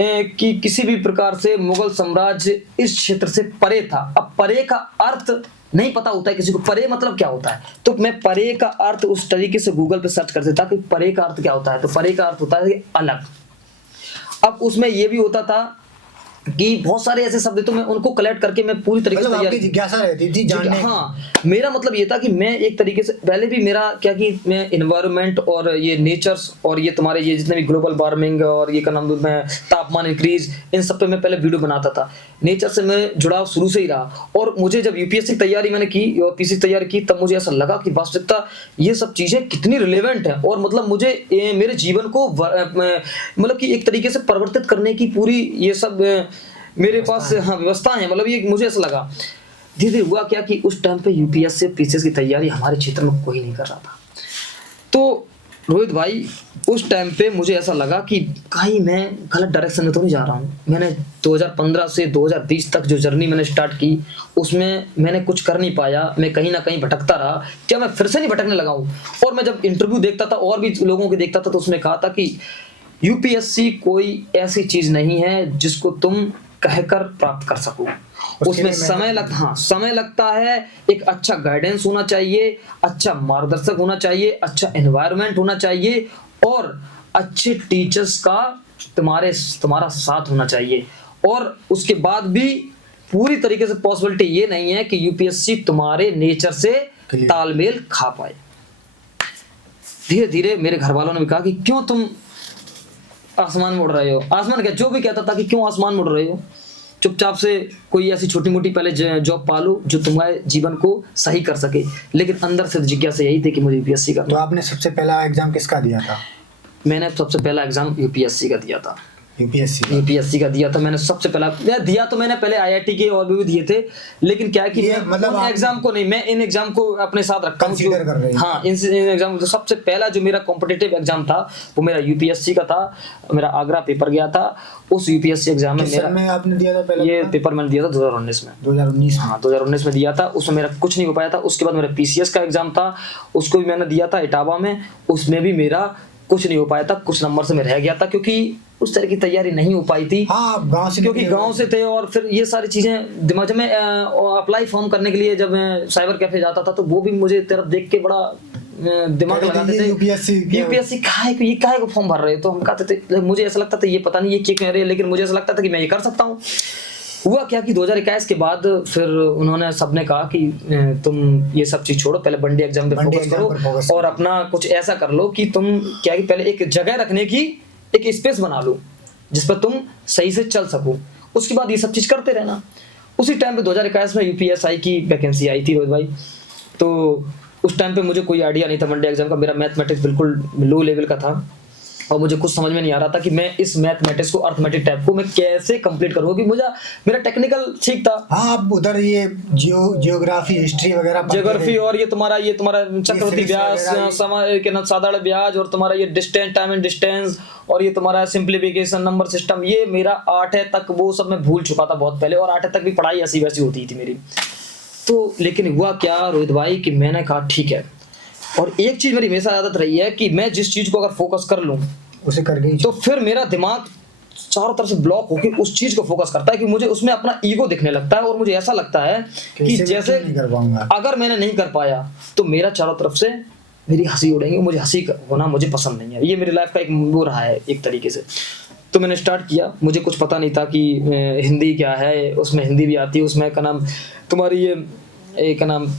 किसी भी प्रकार से मुगल साम्राज्य इस क्षेत्र से परे था। अब परे का अर्थ नहीं पता होता है किसी को, परे मतलब क्या होता है। तो मैं परे का अर्थ उस तरीके से गूगल पे सर्च कर देता कि परे का अर्थ क्या होता है। तो परे का अर्थ होता है अलग। अब उसमें ये भी होता था कि बहुत सारे ऐसे शब्द, तो मैं उनको कलेक्ट करके मैं पूरी तरीके से आपकी जिज्ञासा रहती थी जानने। हाँ, मेरा मतलब ये था कि मैं एक तरीके से पहले भी मेरा क्या कि मैं एनवायरनमेंट और ये नेचर्स और ये तुम्हारे ये जितने भी ग्लोबल वार्मिंग और ये का नाम मैं तापमान इंक्रीज, इन सब पे मैं पहले वीडियो बनाता था। नेचर से मैं जुड़ाव शुरू से ही रहा। और मुझे जब यूपीएससी तैयारी मैंने की, यूपीएससी तैयारी की, तब मुझे ऐसा लगा कि वास्तविकता ये सब चीजें कितनी रिलेवेंट है और मतलब मुझे मेरे जीवन को मतलब कि एक तरीके से परिवर्तित करने की पूरी ये सब मेरे पास हाँ व्यवस्था है। मतलब ये मुझे ऐसा लगा। धीरे धीरे हुआ क्या कि उस टाइम पे यूपीएससी पीसीएस की तैयारी हमारे क्षेत्र में कोई नहीं कर रहा था। तो रोहित भाई उस टाइम पे मुझे ऐसा लगा कि कहीं मैं गलत डायरेक्शन में तो नहीं जा रहा हूँ। मैंने 2015 से 2020 तक जो जर्नी मैंने स्टार्ट की उसमें मैंने कुछ कर नहीं पाया, मैं कहीं ना कहीं भटकता रहा। क्या मैं फिर से नहीं भटकने लगा हूँ? और मैं जब इंटरव्यू देखता था और भी लोगों के देखता था तो उसमें कहा था कि यूपीएससी कोई ऐसी चीज नहीं है जिसको तुम कहकर प्राप्त कर सको। उसमें समय लगता है। एक अच्छा गाइडेंस होना चाहिए, अच्छा मार्गदर्शक होना चाहिए, अच्छा एनवायरनमेंट होना चाहिए और अच्छे टीचर्स का तुम्हारा साथ होना चाहिए। और उसके बाद भी पूरी तरीके से पॉसिबिलिटी ये नहीं है कि यूपीएससी तुम्हारे नेचर से तालमेल खा पाए। धीरे धीरे मेरे घर वालों ने भी कहा कि क्यों तुम आसमान में उड़ रहे हो। आसमान क्या, जो भी कहता था कि क्यों आसमान में उड़ रहे हो, चुपचाप से कोई ऐसी छोटी मोटी पहले जॉब पालो जो तुम्हारे जीवन को सही कर सके। लेकिन अंदर से जिज्ञासा यही थी कि मुझे यूपीएससी का। तो आपने सबसे पहला एग्जाम किसका दिया था? मैंने सबसे पहला एग्जाम यूपीएससी का दिया था। यूपीएससी का दिया था मैंने सबसे पहला दिया। तो मैंने पहले आईआईटी के और भी दिए थे, लेकिन क्या है कि मतलब एग्जाम को नहीं, मैं इन एग्जाम को अपने साथ रखता हूँ। हाँ, इन एग्जाम तो सबसे पहला जो मेरा कॉम्पिटिटिव एग्जाम था वो मेरा यूपीएससी का था। मेरा आगरा पेपर गया था। उस यूपीएससी एग्जाम में मेरा आपने दिया था पहला? ये पेपर मैंने दिया था 2019 में। 2019? हाँ, 2019 में दिया था। उसमें मेरा कुछ नहीं हो पाया था। उसके बाद मेरा पीसीएस का एग्जाम था, उसको भी मैंने दिया था इटावा में। उसमें भी मेरा कुछ नहीं हो पाया था, कुछ नंबर से मैं रह गया था क्योंकि उस तरह की तैयारी नहीं हो पाई थी। हाँ, क्योंकि गांव से थे और फिर ये सारी चीजें दिमाग में अप्लाई फॉर्म करने के लिए जब मैं साइबर कैफे जाता था तो वो भी मुझे तरफ देख के बड़ा दिमाग लगाते थे। यूपीएससी काहे को फॉर्म भर रहे हो? तो हम कहते थे, मुझे ऐसा लगता था ये पता नहीं ये क्यों कह रहे हैं, लेकिन मुझे ऐसा लगता था कि मैं ये कर सकता हूँ। हुआ क्या कि 2021 के बाद फिर उन्होंने सबने कहा कि तुम ये सब चीज छोड़ो, पहले बंडी एग्जाम पे फोकस करो और अपना कुछ ऐसा कर लो कि तुम क्या कि पहले एक जगह रखने की एक स्पेस बना लो जिस पर तुम सही से चल सको। उसके बाद ये सब चीज करते रहना। उसी टाइम पे 2021 में यूपीएसआई की वैकेंसी आई थी रोहित भाई। तो उस टाइम पे मुझे कोई आइडिया नहीं था मंडे एग्जाम का। मेरा मैथमेटिक्स बिल्कुल लो लेवल का था और मुझे कुछ समझ में नहीं आ रहा था कि मैं इस मैथमेटिक्स को, अर्थमेटिक टाइप को मैं कैसे कंप्लीट करूँ, कि मुझे मेरा टेक्निकल ठीक था। हाँ, आप उधर ये जियोग्राफी, हिस्ट्री वगैरह पढ़ते ज्योग्राफी, थे। और ये तुम्हारा चक्रवृद्धि physics ब्याज, वगैरह समय के ना साधारण ब्याज, और तुम्हारा ये डिस्टेंस, टाइम एंड डिस्टेंस, और ये तुम्हारा सिंप्लीफिकेशन, नंबर सिस्टम, ये मेरा 8 तक वो सब मैं भूल चुका था बहुत पहले, और 8 तक भी पढ़ाई ऐसी वैसी होती थी मेरी। तो लेकिन हुआ क्या रोहित भाई कि मैंने कहा ठीक है, और एक चीज मेरी हमेशा आदत रही है कि मैं जिस चीज को अगर फोकस कर लूं उसे कर गई तो फिर मेरा दिमाग चारों तरफ से ब्लॉक होकर उस चीज को फोकस करता है, कि मुझे उसमें अपना ईगो दिखने लगता है, और मुझे ऐसा लगता है कि जैसे नहीं कर पाऊंगा, अगर मैंने नहीं कर पाया तो मेरा चारों तरफ से मेरी हंसी उड़ेंगे, मुझे हंसी होना मुझे पसंद नहीं है। ये मेरी लाइफ का एक वो रहा है एक तरीके से। तो मैंने स्टार्ट किया, मुझे कुछ पता नहीं था कि हिंदी क्या है, उसमें हिंदी भी आती है, उसमें का नाम तुम्हारी ये एक नाम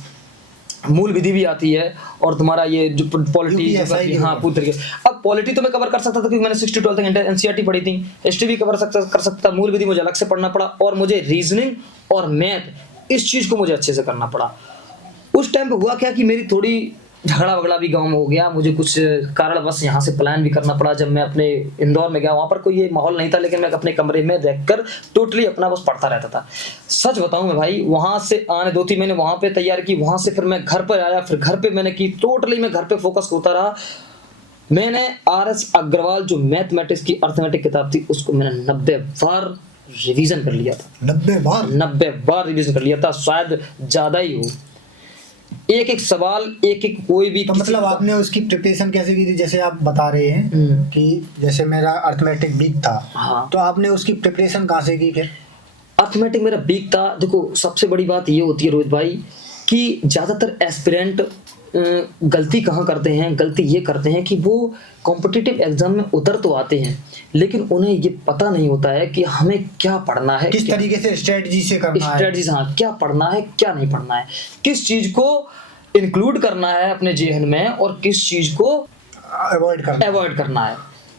मूल विधि भी आती है, और तुम्हारा ये जो पॉलिटी, हाँ पूरी तरीके। अब पॉलिटी तो मैं कवर कर सकता था क्योंकि मैंने 6 to 12 तक एनसीईआरटी पढ़ी थी, हिस्ट्री भी कवर कर सकता, मूल विधि मुझे अलग से पढ़ना पड़ा, और मुझे रीजनिंग और मैथ इस चीज को मुझे अच्छे से करना पड़ा। उस टाइम पे हुआ क्या कि मेरी थोड़ी झगड़ा वगड़ा भी गांव में हो गया, मुझे कुछ कारण बस यहाँ से प्लान भी करना पड़ा। जब मैं अपने इंदौर में गया, वहाँ पर कोई ये माहौल नहीं था, लेकिन मैं अपने कमरे में रहकर टोटली अपना बस पढ़ता रहता था। सच बताऊं मैं भाई, वहाँ से आने 2-3 महीने वहाँ पे तैयार की, वहाँ से फिर मैं घर पर आया, फिर घर पे मैंने की, टोटली मैं घर पे फोकस होता रहा। मैंने RS अग्रवाल जो मैथमेटिक्स की अर्थमेटिक किताब थी उसको मैंने 90 बार रिवीजन कर लिया था। 90 बार रिवीजन कर लिया था, शायद ज्यादा ही हो। एक एक सवाल, एक एक कोई भी। तो मतलब आपने उसकी प्रिपरेशन कैसे की थी? जैसे आप बता रहे हैं कि जैसे मेरा अर्थमेटिक वीक था, हाँ। तो आपने उसकी प्रिपरेशन कहाँ से की फिर? अर्थमेटिक मेरा वीक था। देखो सबसे बड़ी बात ये होती है रोहित भाई कि ज्यादातर एस्पिरेंट गलती कहाँ करते हैं, गलती ये करते हैं कि वो कॉम्पिटिटिव एग्जाम में उतर तो आते हैं, लेकिन उन्हें ये पता नहीं होता है कि हमें क्या पढ़ना है, किस तरीके से स्ट्रेटजी से करना है, स्ट्रेटजी, हाँ क्या पढ़ना है क्या नहीं पढ़ना है, किस चीज को इंक्लूड करना है अपने जेहन में और किस चीज को अवॉइड करना है।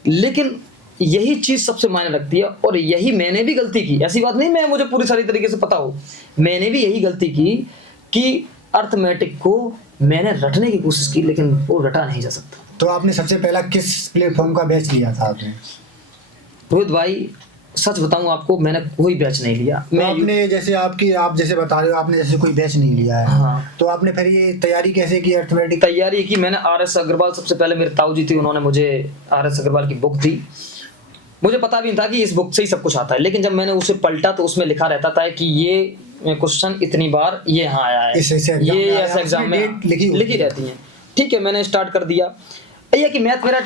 लेकिन यही चीज सबसे मायने रखती है, और यही मैंने भी गलती की। ऐसी बात नहीं मैं मुझे पूरी सारी तरीके से पता हो, मैंने भी यही गलती की कि अर्थमेटिक को मैंने रटने की कोशिश की, लेकिन वो रटा नहीं जा सकता। तो आपने सबसे पहला किस प्लेटफॉर्म का बैच लिया था आपने? रोहित भाई सच बताऊं आपको, मैंने कोई बैच नहीं लिया। तो आपने जैसे आप जैसे बता रहे हो, आपने जैसे कोई बैच नहीं लिया है, हाँ। तो आपने फिर ये तैयारी कैसे की अर्थमेटिक? तैयारी की मैंने RS अग्रवाल, सबसे पहले मेरे ताऊ जी थी, उन्होंने मुझे RS अग्रवाल की बुक दी। मुझे पता भी नहीं था कि इस बुक से ही सब कुछ आता है, लेकिन जब मैंने उसे पलटा तो उसमें लिखा रहता था कि ये क्वेश्चन इतनी बार ये यहाँ आया है, ये ऐसा एग्जाम में लिखी रहती है। ठीक है, मैंने स्टार्ट कर दिया। ये कि मैथ मेरा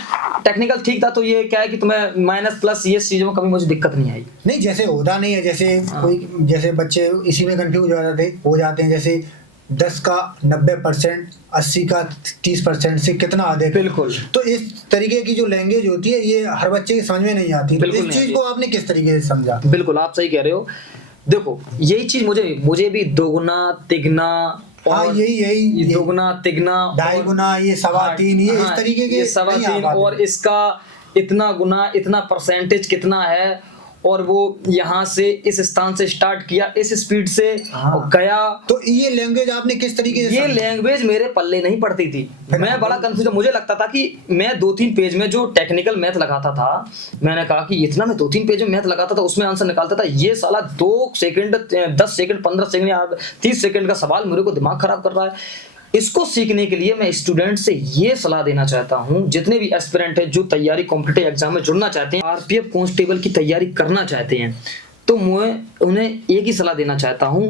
टेक्निकल ठीक था, तो ये क्या है कि तुम्हें माइनस प्लस ये चीजों में कभी मुझे दिक्कत नहीं आई। नहीं, जैसे होता नहीं है, जैसे कोई जैसे बच्चे इसी में कंफ्यूज हो जाते हैं, जैसे 10 का 90%, 80 का 30% से कितना अधिक। बिल्कुल। तो इस तरीके की जो लैंग्वेज होती है ये हर बच्चे की समझ में नहीं आती। तो इस चीज को आपने किस तरीके से समझा? बिल्कुल आप सही कह रहे हो। देखो यही चीज मुझे भी दोगुना तिगना, हाँ यही दोगुना तिगना, 2.5 गुना, ये 3.25, ये इस तरीके के 3.25, और इसका इतना गुना, इतना परसेंटेज कितना है, और वो यहाँ से इस स्थान से स्टार्ट किया, इस स्पीड से गया। तो ये लैंग्वेज आपने किस तरीके से? ये लैंग्वेज मेरे पल्ले नहीं पड़ती थी, मैं बड़ा कंफ्यूज। मुझे लगता था कि मैं 2-3 पेज में जो टेक्निकल मैथ लगाता था, मैंने कहा कि इतना मैं 2-3 पेज में मैथ लगाता था, उसमें आंसर निकालता था, ये साला 2 सेकंड 10 सेकंड 15 सेकंड या 30 सेकंड का सवाल मेरे को दिमाग खराब कर रहा है। इसको सीखने के लिए मैं स्टूडेंट से ये सलाह देना चाहता हूं, जितने भी एस्पिरेंट हैं जो तैयारी कॉम्पिटिटिव एग्जाम में जुड़ना चाहते हैं, RPF कांस्टेबल की तैयारी करना चाहते हैं, तो मैं उन्हें एक ही सलाह देना चाहता हूं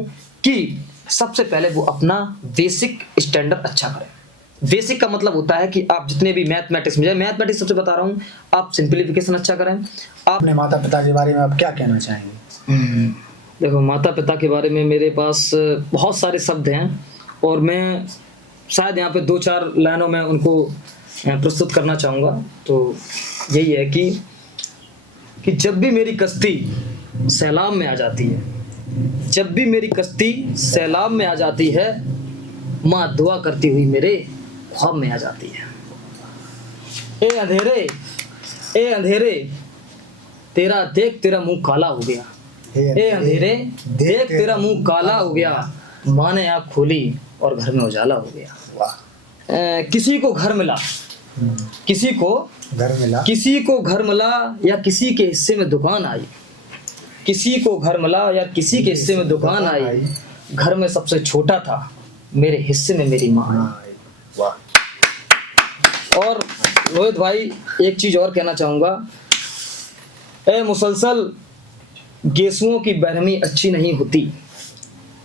कि सबसे पहले वो अपना बेसिक स्टैंडर्ड अच्छा करें। बेसिक का मतलब होता है कि आप जितने भी मैथमेटिक्स में, मैथमेटिक्स सबसे बता रहा हूं, आप सिंप्लीफिकेशन अच्छा करें। आप अपने माता पिता के बारे में आप क्या कहना चाहेंगे? देखो माता पिता के बारे में मेरे पास बहुत सारे शब्द हैं, और मैं शायद यहाँ पे 2-4 लाइनों में उनको प्रस्तुत करना चाहूँगा। तो यही है कि जब भी मेरी कश्ती सैलाब में आ जाती है, जब भी मेरी कश्ती सैलाब में आ जाती है, माँ दुआ करती हुई मेरे ख्वाब में आ जाती है। ए अंधेरे तेरा देख तेरा मुंह काला हो गया, ए अंधेरे देख तेरा मुंह काला हो गया, माँ ने आँख खोली और घर में उजाला हो गया। किसी को घर मिला किसी को घर मिला या किसी के हिस्से में दुकान आई, किसी को घर मिला या किसी के हिस्से में दुकान आई, घर में सबसे छोटा था, मेरे हिस्से में मेरी माँ आई। वाह। और रोहित भाई एक चीज और कहना चाहूंगा, ए मुसलसल गेसुओं की बरहमी अच्छी नहीं होती,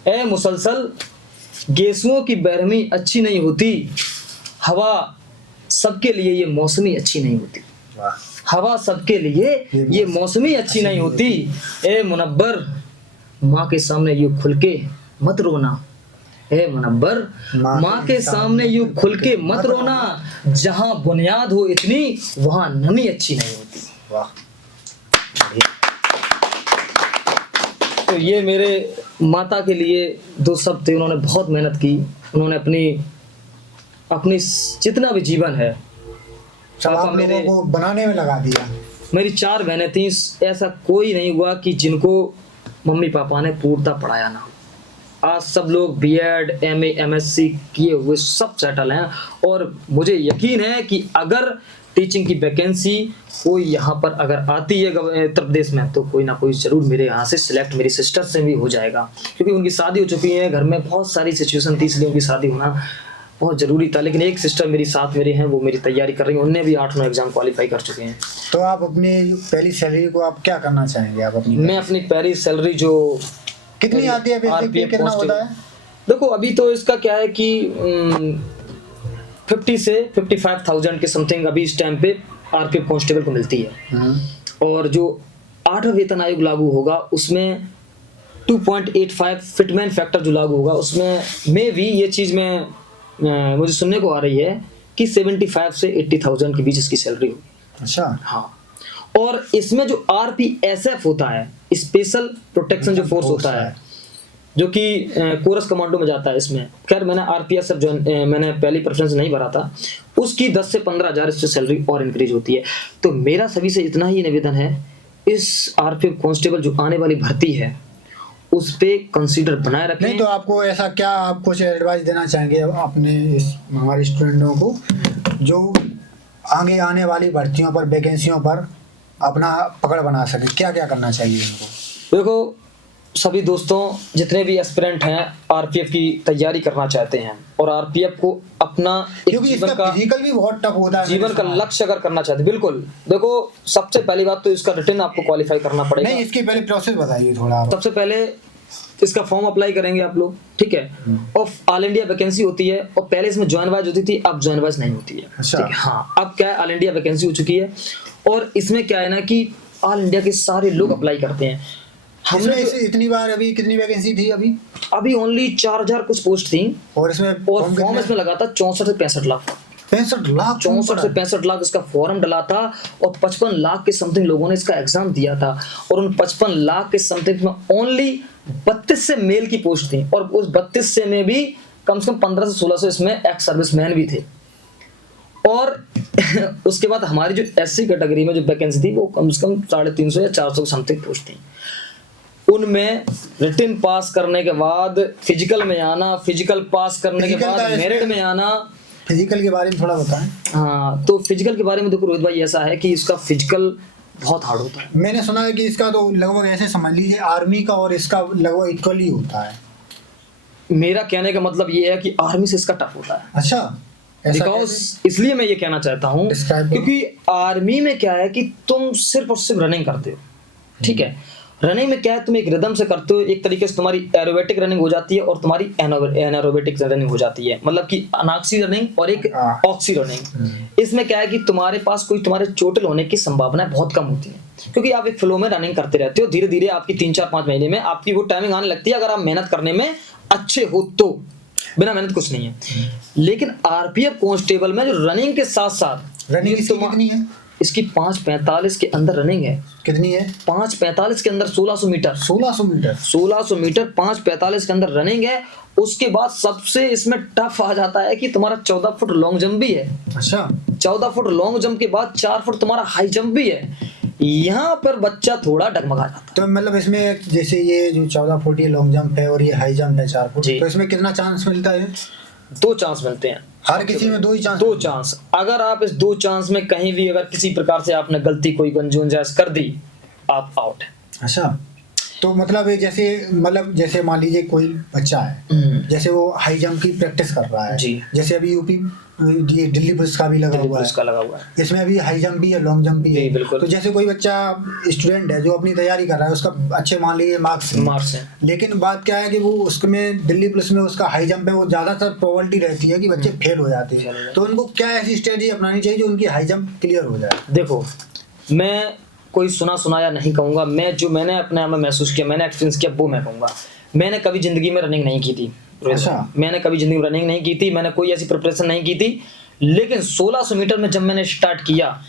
ए मुसलसल गेसुओं की बरहमी अच्छी नहीं होती, हवा सबके लिए ये मौसमी अच्छी नहीं होती, हवा सबके लिए ये मौसमी अच्छी नहीं होती। ए मुनब्बर माँ के सामने यूं खुल के मत रोना, ए मुनब्बर माँ के सामने यूं खुल के मत रोना, जहाँ बुनियाद हो इतनी वहाँ नमी अच्छी नहीं होती। वाह। तो ये मेरे माता के लिए दो शब्द थे, उन्होंने बहुत मेहनत की, उन्होंने अपनी जितना भी जीवन है सब आप लोगों को बनाने में लगा दिया। मेरी 4 बहनें थीं, ऐसा कोई नहीं हुआ कि जिनको मम्मी पापा ने पूर्णता पढ़ाया ना हो। आज सब लोग बीएड, एमए, एमएससी किए हुए सब सेटल हैं, और मुझे यकीन है कि अगर टीचिंग की वैकेंसी कोई यहाँ पर अगर आती है उत्तर प्रदेश में, तो कोई ना कोई जरूर मेरे यहाँ से सिलेक्ट मेरी सिस्टर से भी हो जाएगा, क्योंकि उनकी शादी हो चुकी है, घर में बहुत सारी सिचुएशन थी, इसलिए उनकी शादी होना बहुत ज़रूरी था। लेकिन एक सिस्टर मेरी साथ मेरे हैं, वो मेरी तैयारी कर रही हैं, उनने भी 8-9 एग्जाम क्वालिफाई कर चुके हैं। तो आप अपनी पहली सैलरी को आप क्या करना चाहेंगे? आप मैं अपनी पहली सैलरी जो कितनी आती है, बेसिक कितना होता है? देखो अभी तो इसका क्या है कि 50 से 55,000 के समथिंग अभी इस टाइम पे आरपीएफ कांस्टेबल को मिलती है। और जो 8वां वेतन आयोग लागू होगा उसमें 2.85 फिटमैन फैक्टर जो लागू होगा उसमें मे भी ये चीज़ में मुझे सुनने को आ रही है कि 75 से 80,000 के बीच इसकी सैलरी होगी। अच्छा। हाँ। और इसमें जो आरपीएसएफ होता है, स्पेशल प्रोटेक्शन जो फोर्स होता है, जो कि कोरस कमांडो में जाता है, इसमें खैर मैंने आरपीएसएफ जो मैंने पहली प्रेफरेंस नहीं भरा था, उसकी 10 से 15,000 इससे सैलरी और इंक्रीज होती है। तो मेरा सभी से इतना ही निवेदन है, इस आरपीएफ कांस्टेबल जो आने वाली भर्ती है उस पे कंसीडर बनाए रखें। नहीं तो आपको ऐसा क्या आप कुछ एडवाइस देना चाहेंगे अपने हमारे स्टूडेंटों को जो आगे आने वाली भर्तियों पर, वैकेंसियों पर अपना पकड़ बना सके? क्या क्या करना चाहिए उनको? देखो सभी दोस्तों, जितने भी एस्पिरेंट हैं आरपीएफ की तैयारी करना चाहते हैं और आरपीएफ को अपना क्योंकि इसका फिजिकल भी बहुत टफ होता है, जीवन का लक्ष्य अगर करना चाहते, बिल्कुल देखो सबसे पहली बात तो इसका रिटन आपको क्वालिफाई करना पड़ेगा। नहीं, इसकी पहले प्रोसेस बताइए थोड़ा। सबसे पहले इसका फॉर्म अप्लाई करेंगे आप लोग, ठीक है, और ऑल इंडिया वैकेंसी होती है, और पहले इसमें जॉइन वाइज होती थी, अब जॉइन वाइज नहीं होती है। अच्छा। ठीक है, हाँ, अब क्या है, ऑल इंडिया वैकेंसी हो चुकी है, और इसमें क्या है ना कि ऑल इंडिया के सारे लोग अप्लाई करते हैं। हमने इतनी बार अभी कितनी वैकेंसी थी? अभी ओनली 4,000 कुछ पोस्ट थी, और फॉर्म इसमें लगा था 64 से 65 लाख। 65 लाख? 64 से 65 लाख इसका फॉर्म डला था, और 55 लाख के समथिंग लोगों ने इसका एग्जाम दिया था, और उन 55 लाख के समथिंग में ओनली 32 से मेल की पोस्ट थी, और उस 32 से में भी कम से कम 15 से 1600 इसमें एक्स सर्विसमैन भी थे। और उसके बाद हमारी जो एससी कैटेगरी में जो वैकेंसी थी वो कम से कम 350 या 400 समथिंग पोस्ट थी। उनमें रिटन पास करने के बाद फिजिकल में आना, फिजिकल पास करने के बाद मेरिट में आना। फिजिकल के बारे में थोड़ा बताएं। हाँ, तो फिजिकल के बारे में देखो रोहित भाई, ऐसा है कि इसका फिजिकल बहुत हार्ड होता है। मैंने सुना है कि इसका तो लगभग ऐसे समझ लीजिए आर्मी का और इसका लगभग इक्वली होता है। मेरा कहने का मतलब ये है कि आर्मी से इसका टफ होता है। अच्छा, बिकॉज इसलिए मैं ये कहना चाहता हूँ क्योंकि आर्मी में क्या है कि तुम सिर्फ और सिर्फ रनिंग करते हो, ठीक है। रनिंग में क्या है, तुम एक रिदम से करते हो, एक तरीके से तुम्हारी एरोबेटिक रनिंग हो जाती है और तुम्हारी एनारोबेटिक रनिंग हो जाती है, मतलब कि अनाक्सी रनिंग और एक ऑक्सी रनिंग। इसमें क्या है कि तुम्हारे पास कोई तुम्हारे चोटिल होने की संभावना बहुत कम होती है, क्योंकि आप एक फ्लो में रनिंग करते रहते हो। धीरे धीरे आपकी 3-4-5 महीने में आपकी वो टाइमिंग आने लगती है, अगर आप मेहनत करने में अच्छे हो तो। बिना मेहनत कुछ नहीं है। लेकिन आरपीएफ कांस्टेबल में जो रनिंग के साथ साथ रनिंग कितनी है? इसकी 5:45 के अंदर रनिंग है। कितनी है? 5:45 के अंदर 1600 मीटर। 1600 मीटर? 1600 मीटर 5:45 के अंदर रनिंग है। उसके बाद सबसे इसमें टफ आ जाता है कि तुम्हारा 14 फुट लॉन्ग जंप भी है। अच्छा। 14 फुट लॉन्ग जंप के बाद 4 फुट तुम्हारा हाई जंप भी है। यहाँ पर बच्चा थोड़ा डगमगा जाता है। तो मतलब इसमें जैसे ये जो 14 फुट ये लॉन्ग जंप है और ये हाई जंप है 4 फुट, तो इसमें कितना चांस मिलता है? 2 चांस मिलते हैं। हर किसी में दो ही चांस। दो चांस, अगर आप इस दो चांस में कहीं भी अगर किसी प्रकार से आपने गलती कोई गुंजाइश कर दी, आप आउट है। अच्छा, तो मतलब ये जैसे मान लीजिए कोई बच्चा है, जैसे वो हाई जंप की प्रैक्टिस कर रहा है जी। जैसे अभी यूपी ये दिल्ली पुलिस का भी लगा हुआ है, इसमें अभी हाई जंप भी है, लॉन्ग जंप भी है। तो जैसे कोई बच्चा स्टूडेंट है जो अपनी तैयारी कर रहा है, उसका अच्छे मान लीजिए मार्क्स है, लेकिन बात क्या है कि वो उसमें दिल्ली पुलिस में उसका हाई जंप है, वो ज्यादातर प्रोबेबिलिटी रहती है कि बच्चे फेल हो जाते हैं। तो उनको क्या ऐसी स्ट्रेटजी अपनानी चाहिए जो उनकी हाई जंप क्लियर हो जाए? देखो, मैं कोई सुनाया नहीं कहूँगा, मैंने अपने आप में महसूस किया, मैंने एक्सपीरियंस किया, वो मैं कहूँगा। मैंने कभी जिंदगी में रनिंग नहीं की थी। अच्छा। मैंने कभी जिंदगी में रनिंग नहीं की थी, मैंने कोई ऐसी प्रिपरेशन नहीं की थी, लेकिन 1600 मीटर में जब मैंने स्टार्ट किया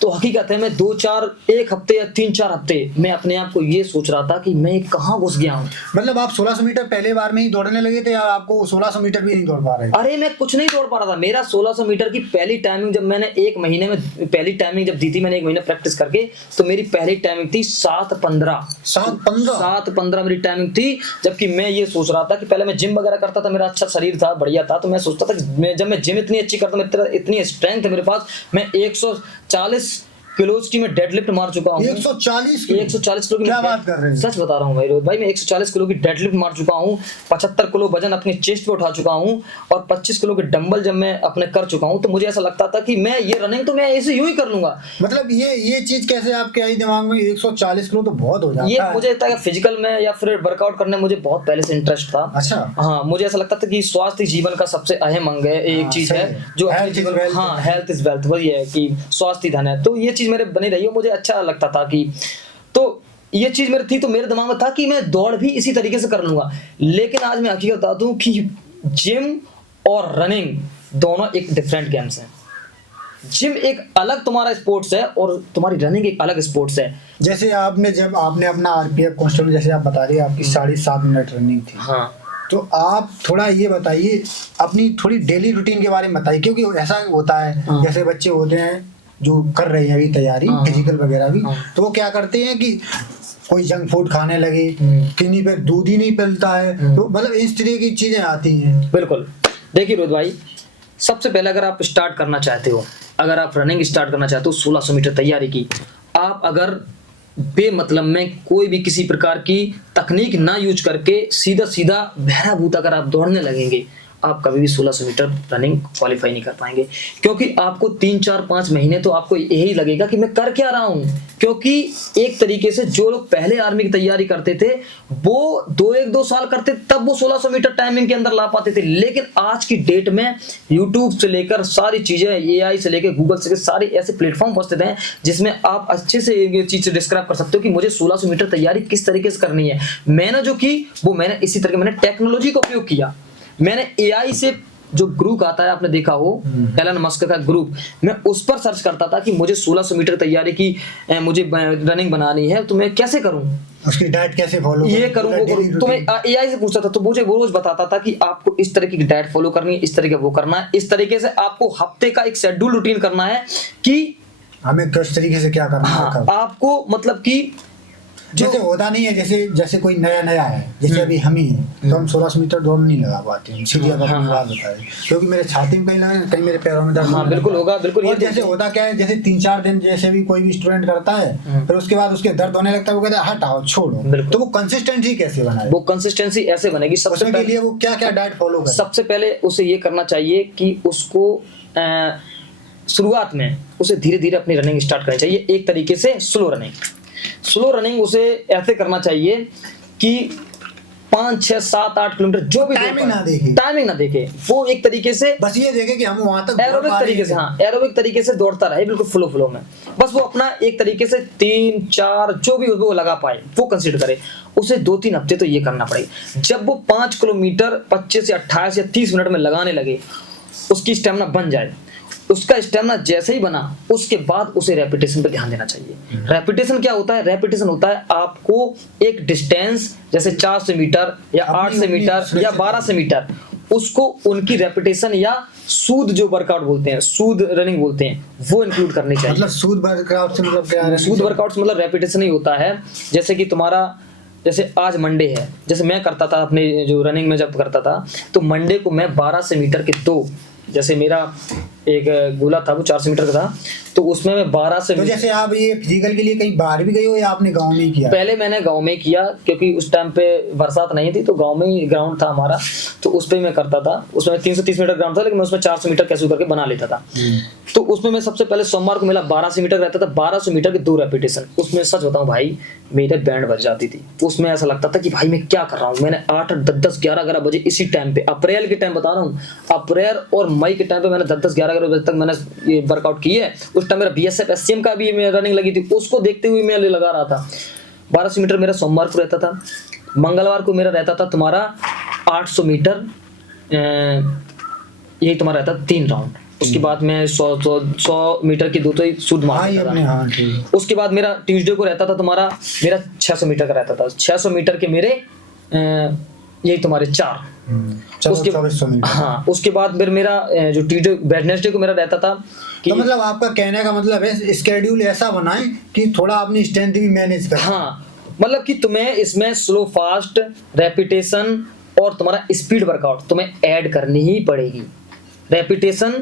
तो हकीकत है मैं 1 हफ्ते या 3-4 हफ्ते मैं अपने आप को ये सोच रहा था कि मैं कहाँ घुस गया हूँ। मतलब आप 1600 मीटर पहले बार में ही दौड़ने लगे थे या आपको 1600 मीटर भी नहीं दौड़ पा रहे? अरे मैं कुछ नहीं दौड़ पा रहा था। मेरा 1600 मीटर की पहली टाइमिंग जब मैंने 1 महीने में पहली टाइमिंग जब दी थी, मैंने 1 महीना प्रैक्टिस करके, तो मेरी पहली टाइमिंग थी 7:15 मेरी टाइमिंग थी। जबकि मैं ये सोच रहा था कि पहले मैं जिम वगैरह करता था, मेरा अच्छा शरीर था, बढ़िया था, तो मैं सोचता था कि जब मैं जिम इतनी अच्छी करता, मेरी इतनी स्ट्रेंथ है मेरे पास, मैं 140 किलो की मैं डेडलिफ्ट मार चुका हूँ। 140 किलो की, क्या बात कर रहे हैं? सच बता रहा हूँ भाई, मैं 140 किलो की डेडलिफ्ट मार चुका हूँ, 75 किलो वजन अपने चेस्ट पे उठा चुका हूँ, और 25 किलो के डंबल जब मैं अपने कर चुका हूँ, तो मुझे ऐसा लगता था कि मैं ये रनिंग तो मैं ऐसे यूं ही कर लूंगा। मतलब ये चीज कैसे आपके आई दिमाग में? 140 किलो तो बहुत हो जाता है। ये मुझे लगता है फिजिकल में या फिर वर्कआउट करने में मुझे बहुत पहले से इंटरेस्ट था। अच्छा। हाँ, मुझे ऐसा लगता था कि स्वास्थ्य जीवन का सबसे अहम अंग है, एक चीज है जो हेल्थ इज वेल्थ, वही है कि स्वास्थ्य धन है। तो ये चीज मेरे बनी रही है, मुझे अच्छा लगता था कि, तो ये चीज मेरी थी, तो मेरे दिमाग में था कि मैं दौड़ भी इसी तरीके से कर लूंगा। लेकिन आज मैं हकीकत बता दूं कि जिम और रनिंग दोनों एक डिफरेंट गेम्स हैं। जिम एक अलग तुम्हारा स्पोर्ट्स है और तुम्हारी रनिंग एक अलग स्पोर्ट्स है। जैसे जब आपने अपना आरपीएफ कांस्टेबल, जैसे आप बता रही है आपकी 7.5 मिनट रनिंग थी, हाँ, तो आप थोड़ा ये बताइए अपनी थोड़ी डेली रूटीन के बारे में बताइए, क्योंकि ऐसा होता है जैसे बच्चे होते हैं जो कर रहे हैं अभी तैयारी फिजिकल वगैरह भी, तो वो क्या करते हैं कि कोई जंक फूड खाने लगे, किन्हीं पे दूध ही नहीं पिलता है, तो मतलब इस तरह की चीजें आती हैं। बिल्कुल। देखिए रोहित भाई, सबसे पहले अगर आप स्टार्ट करना चाहते हो, अगर आप रनिंग स्टार्ट करना चाहते हो 1600 मीटर तैयारी की, आप अगर बेमतलब में कोई भी किसी प्रकार की तकनीक ना यूज करके सीधा बहरा अगर आप दौड़ने लगेंगे, आप कभी भी 1600 मीटर रनिंग क्वालिफाई नहीं कर पाएंगे। क्योंकि आपको 3-4-5 महीने तो आपको यही लगेगा कि मैं कर क्या रहा हूं। क्योंकि एक तरीके से जो लोग पहले आर्मी की तैयारी करते थे वो 1-2 साल करते, तब वो 1600 मीटर टाइमिंग के अंदर ला पाते थे। लेकिन आज की डेट में यूट्यूब से लेकर सारी चीजें, एआई से लेकर गूगल से, सारे ऐसे प्लेटफॉर्म उपस्थित हैं जिसमें आप अच्छे से ये चीज से डिस्क्राइब कर सकते हो कि मुझे 1600 मीटर तैयारी किस तरीके से करनी है। मैंने जो की वो मैंने इसी तरीके, मैंने टेक्नोलॉजी का उपयोग किया। मैंने एआई से जो ग्रुप आता है, आपने देखा हो एलन मस्क का ग्रुप, मैं उस पर सर्च करता था कि मुझे 1600 मीटर तैयारी की मुझे रनिंग बनानी है, तो मैं कैसे करूं, उसकी डाइट कैसे फॉलो ये करूं, वो करूं। तो मैं एआई से पूछता था, तो मुझे वो रोज बताता था कि आपको इस तरह की डाइट फॉलो करनी है, इस तरीके वो करना है, इस तरीके से आपको हफ्ते का एक शेड्यूल रूटीन करना है कि हमें किस तरीके से क्या करना है। आपको मतलब कि जैसे होता नहीं है, जैसे कोई नया है, जैसे अभी हम ही हैं, तो हम 1600 मीटर दौड़ नहीं लगा पाते हैं, सीधी बात बताए, क्योंकि मेरे छाती में कहीं लगे, कहीं मेरे पैरों में दर्द। हाँ, बिल्कुल होगा, बिल्कुल। और जैसे होता क्या है, जैसे 3-4 दिन जैसे भी कोई भी स्टूडेंट करता है, फिर उसके बाद उसके दर्द होने लगता है, वो कहता है हटाओ छोड़ो। तो वो कंसिस्टेंसी कैसे बनाए? वो कंसिस्टेंसी ऐसे बनेगी, सबसे पहले के लिए वो क्या डाइट फॉलो करे? सबसे पहले उसे ये करना चाहिए कि उसको शुरुआत में उसे धीरे धीरे अपनी रनिंग स्टार्ट करनी चाहिए। एक तरीके से स्लो रनिंग उसे ऐसे करना चाहिए कि 5, 6, 7, 8 किलोमीटर जो भी टाइमिंग ना देखे, वो एक तरीके से बस ये देखे कि हम वहां तक एरोबिक तरीके से, हाँ, एरोबिक तरीके से दौड़ता रहे, बिल्कुल फ्लो में। बस वो अपना एक तरीके से 3-4 जो भी वो लगा पाए वो कंसीडर करे। उसे 2-3 हफ्ते तो ये करना पड़ेगा। जब वो 5 किलोमीटर 25 या 28 या 30 मिनट में लगाने लगे, उसकी स्टेमिना बन जाए, उसका स्टेमिना जैसे ही बना, उसके बाद उसे रेपिटेशन पे ध्यान देना चाहिए। रेपिटेशन क्या होता है? रेपिटेशन होता है आपको एक डिस्टेंस, जैसे 400 मीटर या 800 मीटर या 1200 मीटर, उसको उनकी रेपिटेशन या सूद जो वर्कआउट बोलते हैं, सूद रनिंग बोलते हैं, वो इंक्लूड करनी चाहिए। मतलब सूद वर्कआउट से मतलब क्या है? सूद वर्कआउट से मतलब रेपिटेशन ही होता है। जैसे कि तुम्हारा, जैसे आज मंडे है, जैसे मैं करता था अपने जो रनिंग में जब करता था, तो मंडे को मैं 1200 मीटर के 2 जैसे मेरा एक गोला था वो 400 मीटर का था, तो उसमें मैं 12 से तो जैसे आप ये फिजिकल के लिए कहीं बाहर भी गए हो या आपने गांव में ही किया? पहले मैंने गांव में किया, क्योंकि उस टाइम पे बरसात नहीं थी, तो गांव में ही ग्राउंड था हमारा, तो उस पे मैं करता था। उसमें 330 मीटर ग्राउंड था, लेकिन मैं उसमें 400 मीटर कैसे करके बना लेता था। तो उसमें मैं सबसे पहले सोमवार को मेरा 1200 मीटर रहता था, 1200 मीटर के 2 रेपिटेशन। उसमें सच बताऊं भाई, मेरे बैंड बज जाती थी। उसमें ऐसा लगता था कि भाई मैं क्या कर रहा हूँ। मैंने 8, 10, 11 बजे इसी टाइम पे, अप्रैल के टाइम बता रहा हूँ, अप्रैल और मई के टाइम पे मैंने 10, 11 बजे तक मैंने ये वर्कआउट की है। उस टाइम मेरा BSF SCM का भी रनिंग लगी थी, उसको देखते हुए मैं लगा रहा था। 1200 मीटर मेरा सोमवार को रहता था। मंगलवार को मेरा रहता था तुम्हारा 800 मीटर, यही तुम्हारा रहता 3 राउंड। उसके बाद मैं 100 मीटर की 2 तो शुद्ध मार देता था। हाँ ठीक। उसके बाद मेरा ट्यूसडे को रहता था तुम्हारा, मेरा 600 मीटर का रहता था। 600 मीटर के मेरे यही तुम्हारे 4। उसके 2400 मीटर। हाँ, उसके बाद फिर मेरा जो ट्यूसडे वेडनेसडे को मेरा रहता था कि तो मतलब आपका कहने का मतलब है स्केड्यूल ऐसा बनाएं कि थोड़ा अपनी स्ट्रेंथ भी मैनेज करें। हाँ, मतलब कि तुम्हें इसमें स्लो फास्ट रेपिटेशन और तुम्हारा स्पीड वर्कआउट तुम्हें ऐड करनी ही पड़ेगी। रेपिटेशन,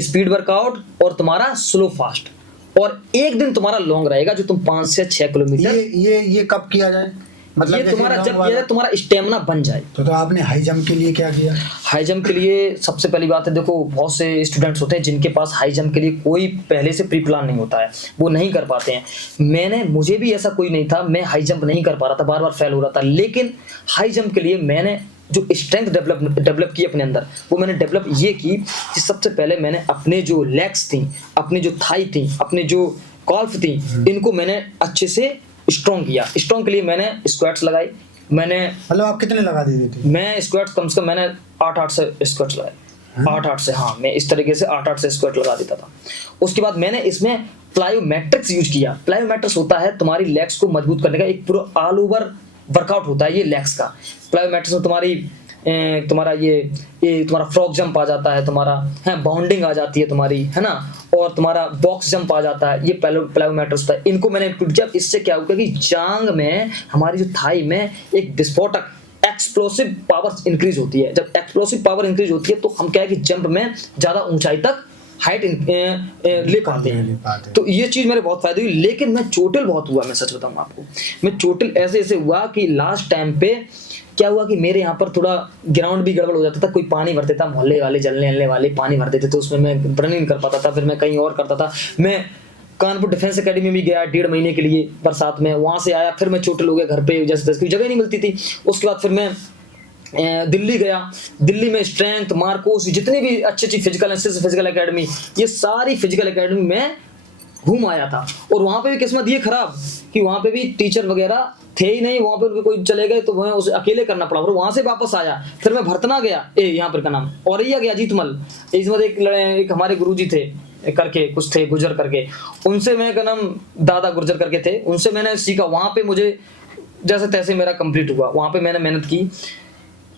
स्पीड वर्कआउट और तुम्हारा स्लो फास्ट। और एक दिन तुम्हारा लॉन्ग रहेगा जो तुम 5 से 6 किलोमीटर। ये कब किया जाए? मतलब ये तुम्हारा जब ये तुम्हारा स्टेमिना बन जाए। तो आपने हाई जंप के लिए क्या किया? हाई जंप के लिए सबसे पहली बात है, देखो बहुत से स्टूडेंट्स होते हैं जिनके पास हाई जंप के लिए कोई पहले से प्री प्लान नहीं होता है, वो नहीं कर पाते हैं। मुझे भी ऐसा कोई नहीं था, मैं हाई जंप नहीं कर पा रहा था, बार बार फेल हो रहा था। लेकिन हाई जंप के लिए मैंने जो स्ट्रेंथ डेवलप की अपने अंदर, वो मैंने डेवलप ये की कि सबसे पहले मैंने अपने जो लेग्स थी, अपनी जो थाई थी, अपने जो कॉल्फ थी, इनको मैंने अच्छे से स्ट्रॉन्ग किया। स्ट्रॉन्ग के लिए मैंने स्क्वाट्स लगाई। मैंने मतलब आप कितने लगा देते थे? मैं स्क्वाट्स कम से कम मैंने 8 से स्क्वाट्स लगाए। 8 से, हाँ, मैं इस तरीके से 8 से स्क्वाट लगा देता था। उसके बाद मैंने इसमें प्लायोमेट्रिक्स यूज किया। प्लायोमेट्रिक्स होता है तुम्हारी लेग्स को मजबूत करने का एक पूरा ऑल ओवर वर्कआउट होता है ये लेग्स का। प्लायोमेट्रिक्स में तुम्हारा ये तुम्हारा फ्रॉग जंप आ जाता है, तुम्हारा है बाउंडिंग आ जाती है तुम्हारी, है ना, और तुम्हारा बॉक्स जंप आ जाता है। ये प्लायोमेट्रिक्स था। इनको मैंने इंक्लूड किया। इससे क्या होगा कि जांग में, हमारी जो थाई में एक विस्फोटक एक्सप्लोसिव पावर इंक्रीज होती है। जब एक्सप्लोसिव पावर इंक्रीज होती है तो हम क्या है कि जंप में ज्यादा ऊंचाई तक हाइट ले पाते हैं। तो ये चीज मेरे बहुत फायदे हुई। लेकिन मैं चोटिल बहुत हुआ, मैं सच बताऊं आपको, मैं चोटिल ऐसे हुआ कि लास्ट टाइम पे क्या हुआ कि मेरे यहाँ पर थोड़ा ग्राउंड भी गड़बड़ हो जाता था। कोई पानी भरते था, मोहल्ले वाले जलने वाले पानी भर देते थे, उसमें मैं रनिंग नहीं कर पाता था। फिर मैं कहीं और करता था। मैं कानपुर डिफेंस एकेडमी में गया 1.5 महीने के लिए बरसात में, वहां से आया, फिर मैं चोटिल हो गया घर पे, जैसे कोई जगह नहीं मिलती थी। उसके बाद फिर मैं दिल्ली गया। दिल्ली में स्ट्रेंथ, मार्कोस, जितनी भी अच्छी फिजिकल एकेडमी, ये सारी फिजिकल एकेडमी में घूम आया था। और वहां पे भी किस्मत ये खराब कि वहां पे भी टीचर वगैरह थे ही नहीं। वहां पे कोई चले गए तो मैं उसे अकेले करना पड़ा। और वहां से वापस आया, फिर मैं भरतना गया, यहाँ पर का नाम औरैया गया, जीतमल। इसमें एक हमारे गुरुजी थे करके, कुछ थे गुजर करके, उनसे मैं का नाम दादा गुर्जर करके थे, उनसे मैंने सीखा। वहां पे मुझे जैसे तैसे मेरा कंप्लीट हुआ। वहां पे मैंने मेहनत की,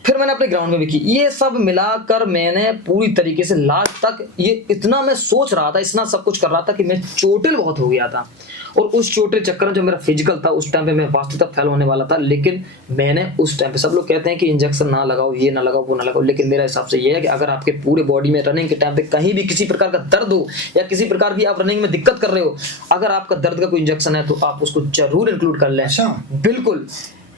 फिर मैंने अपने ग्राउंड में भी की। ये सब मिलाकर मैंने पूरी तरीके से लास्ट तक ये इतना मैं सोच रहा था, इतना सब कुछ कर रहा था कि मैं चोटिल बहुत हो गया था। और उस चोटिल चक्कर में जो मेरा फिजिकल था, उस टाइम पे मैं वास्तविकता फेल होने वाला था। लेकिन मैंने उस टाइम पे, सब लोग कहते हैं कि इंजेक्शन ना लगाओ, ये ना लगाओ, वो ना लगाओ, लेकिन मेरा हिसाब से ये है कि अगर आपके पूरे बॉडी में रनिंग के टाइम पे कहीं भी किसी प्रकार का दर्द हो या किसी प्रकार की आप रनिंग में दिक्कत कर रहे हो, अगर आपका दर्द का कोई इंजेक्शन है तो आप उसको जरूर इंक्लूड कर लें। बिल्कुल,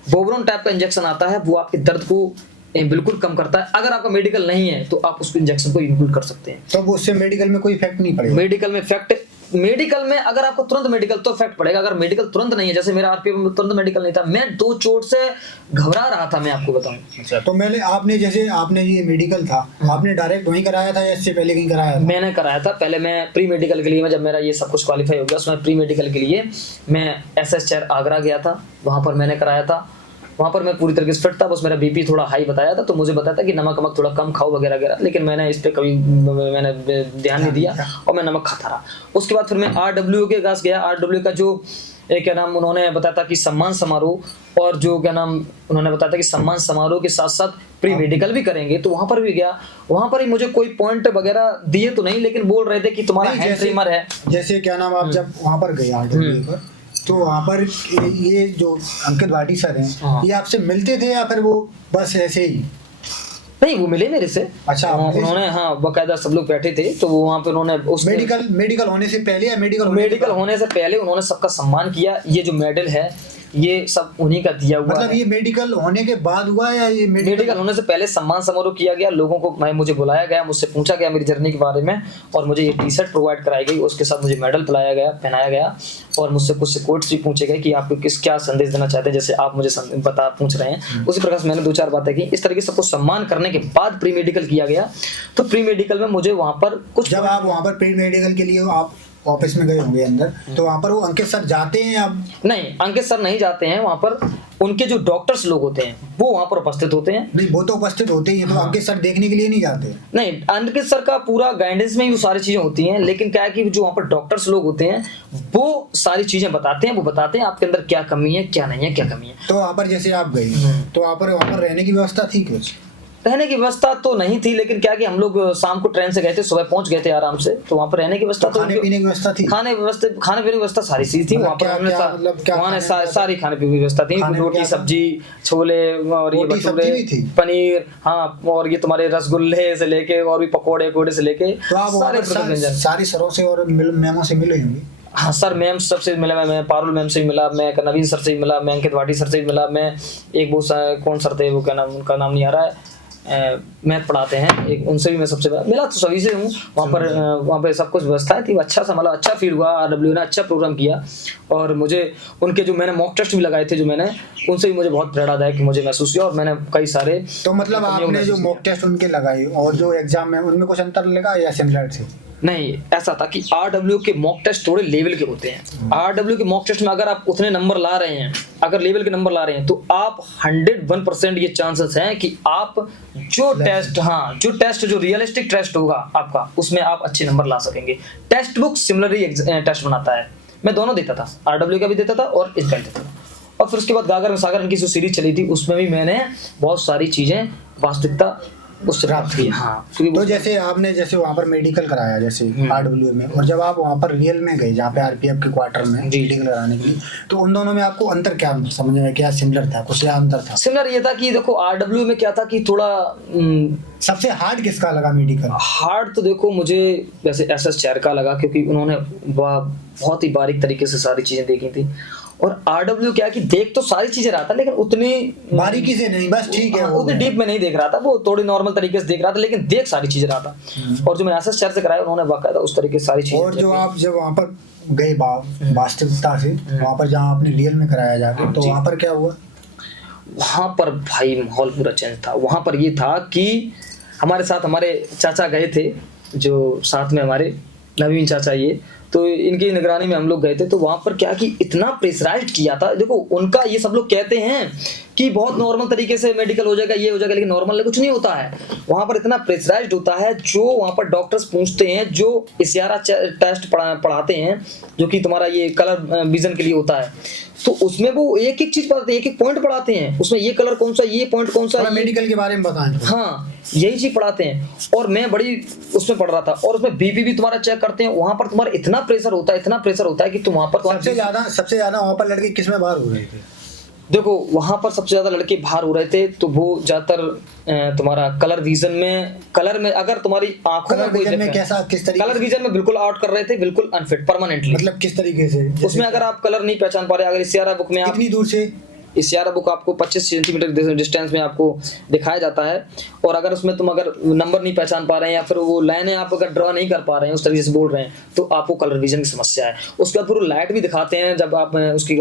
बोब्रोन टाइप का इंजेक्शन आता है, वो आपके दर्द को बिल्कुल कम करता है। अगर आपका मेडिकल नहीं है तो आप उसको इंजेक्शन को इंक्लूड कर सकते हैं। तो उससे मेडिकल में कोई इफेक्ट नहीं पड़ेगा? मेडिकल में अगर आपको तुरंत मेडिकल तो इफेक्ट पड़ेगा। अगर मेडिकल तुरंत नहीं है, जैसे मेरा आरपीएफ में तुरंत मेडिकल नहीं था, मैं 2 चोट से घबरा रहा था, मैं आपको बताऊं। अच्छा, तो आपने ये मेडिकल था, आपने डायरेक्ट वहीं कराया था या इससे पहले कहीं कराया था? मैंने कराया था पहले। मैं प्री मेडिकल के लिए, जब मेरा ये सब कुछ क्वालिफाई हो गया, उसमें प्री मेडिकल के लिए मैं SS चेयर आगरा गया था, वहां पर मैंने कराया था। वहाँ पर मैं पूरी तरीके से फिट था, बस मेरा बीपी थोड़ा हाई बताया था, तो मुझे बताया था कि नमक थोड़ा कम खाओ वगैरह वगैरह, लेकिन मैंने इस पर कभी मैंने ध्यान नहीं दिया और मैं नमक खाता रहा। उसके बाद फिर मैं RWA के पास गया। RWA का जो क्या नाम उन्होंने बताया था कि सम्मान समारोह, और जो क्या नाम उन्होंने बताया था कि सम्मान समारोह के साथ साथ प्री मेडिकल भी करेंगे, तो वहाँ पर भी गया। वहाँ पर ही मुझे कोई पॉइंट वगैरह दिए तो नहीं, लेकिन बोल रहे थे कि तुम्हारा हैंड ट्रिमर है। जैसे क्या नाम, आप जब वहाँ पर गए RWA पर, तो वहाँ पर ये जो अंकित भाटी सर हैं, ये आपसे मिलते थे या फिर वो बस ऐसे ही? नहीं, वो मिले मेरे से। अच्छा, आप मिले? उन्होंने, हाँ, बकायदा सब लोग बैठे थे, तो वो वहाँ पे उन्होंने उस मेडिकल होने से पहले या मेडिकल होने से पहले उन्होंने सबका सम्मान किया। ये जो मेडल है ये सब उन्हीं का दिया हुआ मतलब है। ये मेडिकल होने के बाद हुआ या ये मेडिकल होने से पहले सम्मान समारोह किया गया, लोगों को मुझे बुलाया गया, मुझसे पूछा गया मेरी जर्नी के बारे में, और मुझे ये टी शर्ट प्रोवाइड कराई गई, उसके साथ मुझे मेडल पहनाया गया, और मुझसे कुछ कोट्स भी पूछे गए कि आप क्या संदेश देना चाहते हैं, जैसे आप मुझे पूछ रहे हैं, उसी प्रकार से मैंने 2-4 बातें की। इस तरीके से सबको सम्मान करने के बाद प्री मेडिकल किया गया। तो प्री मेडिकल में मुझे वहाँ पर कुछ, जब आप वहाँ पर प्री मेडिकल के लिए आप ऑफिस में गए होंगे अंदर, तो वहाँ पर वो अंकित सर जाते हैं या नहीं, अंकित सर नहीं जाते हैं वहाँ पर, उनके जो डॉक्टर्स लोग होते हैं वो वहाँ पर उपस्थित होते हैं। नहीं, वो तो उपस्थित होते ही हैं, तो अंकित सर देखने के लिए नहीं जाते? नहीं, अंकित सर का पूरा गाइडेंस में ही वो सारी चीजें होती हैं, लेकिन क्या है कि जो वहाँ पर डॉक्टर्स लोग होते हैं वो सारी चीजें बताते हैं, वो बताते हैं आपके अंदर क्या कमी है, क्या नहीं है, क्या कमी है। तो वहाँ पर जैसे आप गए, तो वहाँ पर रहने की व्यवस्था थी कुछ? रहने की व्यवस्था तो नहीं थी, लेकिन क्या कि हम लोग शाम को ट्रेन से गए थे, सुबह पहुंच गए थे आराम से, तो वहाँ पर रहने की व्यवस्था, तो खाने पीने की व्यवस्था थी? खाने पीने की व्यवस्था सारी चीज थी वहाँ पर। हमने वहाँ सारी खाने पीने की व्यवस्था थी, रोटी सब्जी छोले और ये भटूरे पनीर, हाँ, और ये तुम्हारे रसगुल्ले से लेके और भी पकौड़े से लेके सारी सरों से और मैमों से मिले होंगे? हाँ सर, मैम सबसे मिला, मैं पारुल मैम से भी मिला, मैं नवीन सर से भी मिला, मैं अंकित भाटी सर से भी मिला, मैं एक वो कौन सर थे, वो क्या नाम, उनका नाम नहीं आ रहा है, मैथ पढ़ाते हैं एक, उनसे भी मैं सबसे मिला, तो सभी से हूँ वहाँ पे सब कुछ व्यवस्थाएं थी। अच्छा सा मतलब अच्छा फील हुआ, आरडब्ल्यू ने अच्छा प्रोग्राम किया, और मुझे उनके जो मैंने मॉक टेस्ट भी लगाए थे, जो मैंने उनसे भी मुझे बहुत प्रेरणादायक मुझे महसूस हुआ, और मैंने कई सारे, तो मतलब आपने जो मॉक टेस्ट उनके लगाए और जो एग्जाम में, उनमें कुछ अंतर लगा या सिमिलर थे? नहीं, ऐसा था कि आरडब्ल्यू के मॉक टेस्ट थोड़े लेवल के होते हैं। आरडब्ल्यू के मॉक टेस्ट में अगर आप उतने नंबर ला रहे हैं, अगर लेवल के नंबर ला रहे हैं, तो आप 101% ये चांसेस हैं कि आप जो टेस्ट जो रियलिस्टिक टेस्ट होगा आपका, उसमें आप अच्छे नंबर ला सकेंगे। टेक्स्ट बुक सिमिलरली टेस्ट बनाता है, मैं दोनों देता था, आरडब्ल्यू का भी देता था और इसका भी देता था। और फिर उसके बाद गागर में सागर की जो सीरीज चली थी, उसमें भी मैंने बहुत सारी चीजें वास्तविकता उससे प्राप्त की। हाँ, तो जैसे आपने वहाँ पर मेडिकल कराया जैसे आरडब्ल्यू में, और जब आप वहाँ पर रियल में गए जहाँ पे आरपीएफ के क्वार्टर में मेडिकल कराने के लिए, तो उन दोनों में आपको अंतर क्या समझ में, क्या सिमिलर था, कुछ क्या अंतर था? सिमिलर ये था कि देखो आरडब्ल्यू में क्या था कि थोड़ा सबसे हार्ड किसका लगा मेडिकल? हार्ड तो देखो मुझे वैसे एसएस चेयर का लगा, क्योंकि उन्होंने बहुत ही बारीक तरीके से सारी चीजें देखी थी। और आरडब्ल्यू क्या कि देख तो सारी चीजें रहा था, लेकिन उतनी बारीकी से नहीं, बस ठीक है, उतनी डीप में नहीं देख रहा था, वो थोड़ी नॉर्मल तरीके से देख रहा था, लेकिन देख सारी चीजें रहा था। और जो मैं एसएस चेयर से कराया, उन्होंने बाकायदा उस तरीके से सारी चीजें। और जो आप जब वहाँ पर गए वास्तविकता से, वहाँ पर जहाँ आपने रियल में कराया जाके, तो वहाँ पर क्या हुआ? वहाँ पर भाई माहौल पूरा चेंज था। वहाँ पर ये था कि हमारे साथ हमारे चाचा गए थे, जो साथ में हमारे नवीन चाचा, ये तो इनकी निगरानी में हम लोग गए थे। तो वहाँ पर क्या कि इतना प्रेशराइज्ड किया था। देखो उनका ये सब लोग कहते हैं कि बहुत नॉर्मल तरीके से मेडिकल हो जाएगा, ये हो जाएगा, लेकिन नॉर्मल कुछ नहीं होता है। वहाँ पर इतना प्रेशराइज्ड होता है। जो वहाँ पर डॉक्टर्स पूछते हैं, जो इशारा टेस्ट पढ़ाते हैं, जो कि तुम्हारा ये कलर विजन के लिए होता है, तो उसमें वो एक एक चीज पढ़ाते हैं, एक एक पॉइंट पढ़ाते हैं, उसमें ये कलर कौन सा, ये पॉइंट कौन सा, मेडिकल के बारे में बताएं। हाँ, यही चीज पढ़ाते हैं। और मैं बड़ी उसमें पढ़ रहा था, और उसमें बीपी भी तुम्हारा चेक करते हैं। वहां पर तुम्हारा इतना प्रेशर होता है, इतना प्रेशर होता है कि तुम वहां पर सबसे ज्यादा वहां पर लड़के किस में बाहर हो रहे थे? देखो वहां पर सबसे ज्यादा लड़के बाहर हो रहे थे, तो वो ज्यादातर तुम्हारा कलर विजन में अगर तुम्हारी आंखों में कोई किस तरीके, कलर विजन में बिल्कुल आउट कर रहे थे, बिल्कुल अनफिट परमानेंटली। मतलब किस तरीके से? उसमें अगर आप कलर नहीं पहचान पा रहे, अगर इशारा बुक में कितनी दूर से, इशारा बुक आपको 25 सेंटीमीटर डिस्टेंस में आपको दिखाया जाता है, और अगर उसमें तुम अगर नंबर नहीं पहचान पा रहे हैं, या फिर वो लाइनें आप अगर ड्रॉ नहीं कर पा रहे हैं, उस तरीके से बोल रहे हैं, तो आपको कलर विजन की समस्या है। उसके बाद पूरा लाइट भी दिखाते हैं, जब आप उसकी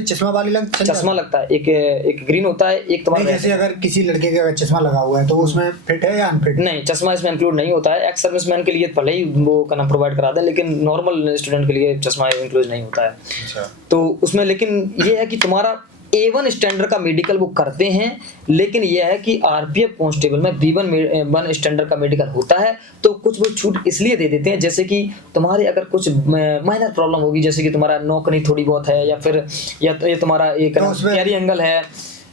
चश्मा वाली चश्मा लगता है, एक ग्रीन होता है, एक तुम्हारा जैसे अगर किसी लड़के का चश्मा लगा हुआ है तो उसमें फिट है या अनफिट? नहीं, चश्मा इसमें इंक्लूड नहीं होता है। एक्स सर्विसमैन के लिए भले ही वो करना प्रोवाइड करा दें, लेकिन नॉर्मल स्टूडेंट के लिए चश्मा इंक्लूड नहीं होता है। तो उसमें लेकिन ये है कि तुम्हारा A1 स्टैंडर्ड का मेडिकल वो करते हैं, लेकिन यह है कि आरपीएफ कांस्टेबल में B1 स्टैंडर्ड का मेडिकल होता है, तो कुछ वो छूट इसलिए दे देते हैं, जैसे कि तुम्हारे अगर कुछ माइनर प्रॉब्लम होगी, जैसे कि तुम्हारा नौकनी थोड़ी बहुत है, या फिर ये तुम्हारा एक कैरी एंगल है,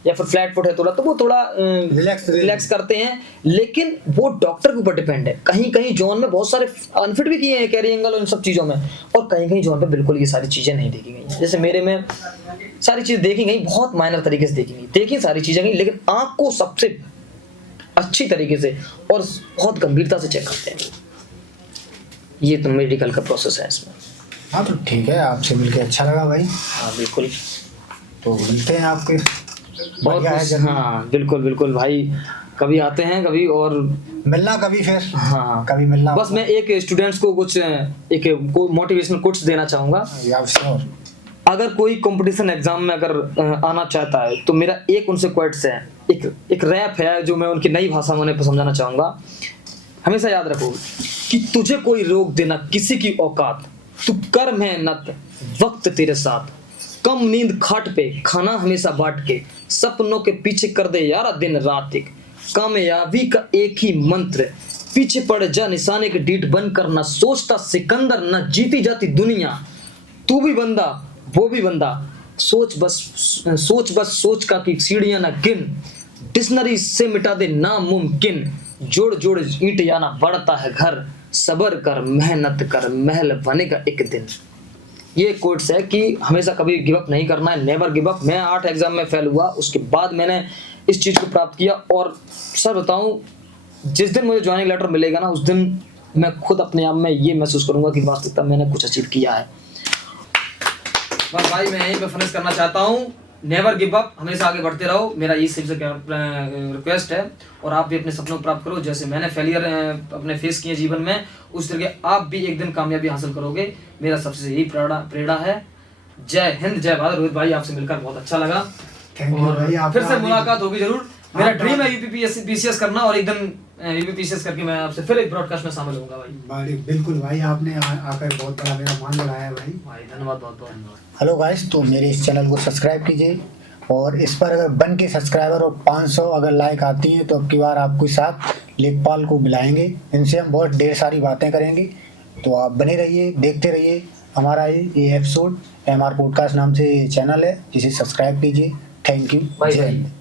या फिर फ्लैट फुट है थोड़ा, तो वो थोड़ा रिलैक्स करते हैं। लेकिन वो डॉक्टर के ऊपर डिपेंड है। कहीं कहीं जोन में बहुत सारे अनफिट भी किए हैं, कैरी एंगल और इन सब चीज़ों में, और कहीं कहीं जोन पे बिल्कुल ये सारी चीज़ें नहीं देखी गई। जैसे मेरे में सारी चीज़ देखी गई, बहुत माइनर तरीके से देखी सारी चीज़ें गई, लेकिन आँख को सबसे अच्छी तरीके से और बहुत गंभीरता से चेक करते हैं। ये तो मेडिकल का प्रोसेस है इसमें। हाँ तो ठीक है, आपसे मिलके अच्छा लगा भाई। हाँ बिल्कुल। तो मिलते हैं आपके। और बढ़िया है कुछ, जल्दी। हाँ बिल्कुल बिल्कुल भाई, कभी आते हैं कभी और मिलना कभी फिर। हाँ कभी मिलना बस मैं एक स्टूडेंट्स को कुछ एक मोटिवेशनल कोट्स देना चाहूँगा। या श्योर। अगर कोई कंपटीशन एग्जाम में अगर आना चाहता है तो मेरा एक उनसे क्वेट्स है, एक रैप है जो मैं उनकी नई भाषा में उन्हें समझाना चाहूँगा। हमेशा याद रखो कि तुझे कोई रोक देना किसी की औकात, तू कर मेहनत वक्त तेरे साथ, कम नींद खाट पे खाना हमेशा बांट के, सपनों के पीछे कर दे यारा दिन रात, एक कामयाबी का एक ही मंत्र, पीछे पड़ जा निशाने के डीठ बन कर, ना सोचता सिकंदर ना जीती जाती दुनिया, तू भी बंदा वो भी बंदा, सोच बस सोच का कि सीढ़ियां ना गिन, डिक्शनरी से मिटा दे नामुमकिन, जोड़ जोड़ ईंट या ना बढ़ता है घर, सबर कर मेहनत कर महल बनेगा एक दिन। ये कोट्स है कि हमेशा कभी गिव अप नहीं करना है, नेवर गिव अप। मैं 8 एग्जाम में फेल हुआ, उसके बाद मैंने इस चीज़ को प्राप्त किया और सर बताऊं, जिस दिन मुझे ज्वाइनिंग लेटर मिलेगा ना उस दिन मैं खुद अपने आप में ये महसूस करूंगा कि वास्तविकता मैंने कुछ अचीव किया है। बस भाई मैं यहीं पे फिनिश करना चाहता हूँ, नेवर गिव अप, हमेशा आगे बढ़ते रहो, मेरा ये सिर्फ रिक्वेस्ट है। और आप भी अपने सपनों को प्राप्त करो, जैसे मैंने फेलियर अपने फेस किए जीवन में, उस तरह आप भी एक दिन कामयाबी हासिल करोगे, मेरा सबसे यही प्रेरणा है। जय हिंद, जय भारत। रोहित भाई आपसे मिलकर बहुत अच्छा लगा। थैंक यू भाई। फिर से मुलाकात होगी जरूर। मेरा ड्रीम है यूपीपीसीएस करना और एक दिन यूपीपीसीएस करके मैं आपसे फिर एक ब्रॉडकास्ट में शामिल होऊंगा भाई। बिल्कुल भाई, आपने आकर बहुत बड़ा मेरा मान बढ़ाया है भाई। धन्यवाद, बहुत बहुत धन्यवाद। हेलो गाइस, तो मेरे इस चैनल को सब्सक्राइब कीजिए और इस पर अगर बन के सब्सक्राइबर और 500 अगर लाइक आती हैं तो अब की बार आपको साथ लेखपाल को बुलाएंगे, इनसे हम बहुत ढेर सारी बातें करेंगे। तो आप बने रहिए, देखते रहिए हमारा ये एपिसोड। MR पॉडकास्ट नाम से चैनल है, जिसे सब्सक्राइब कीजिए। Thank you. Bye bye.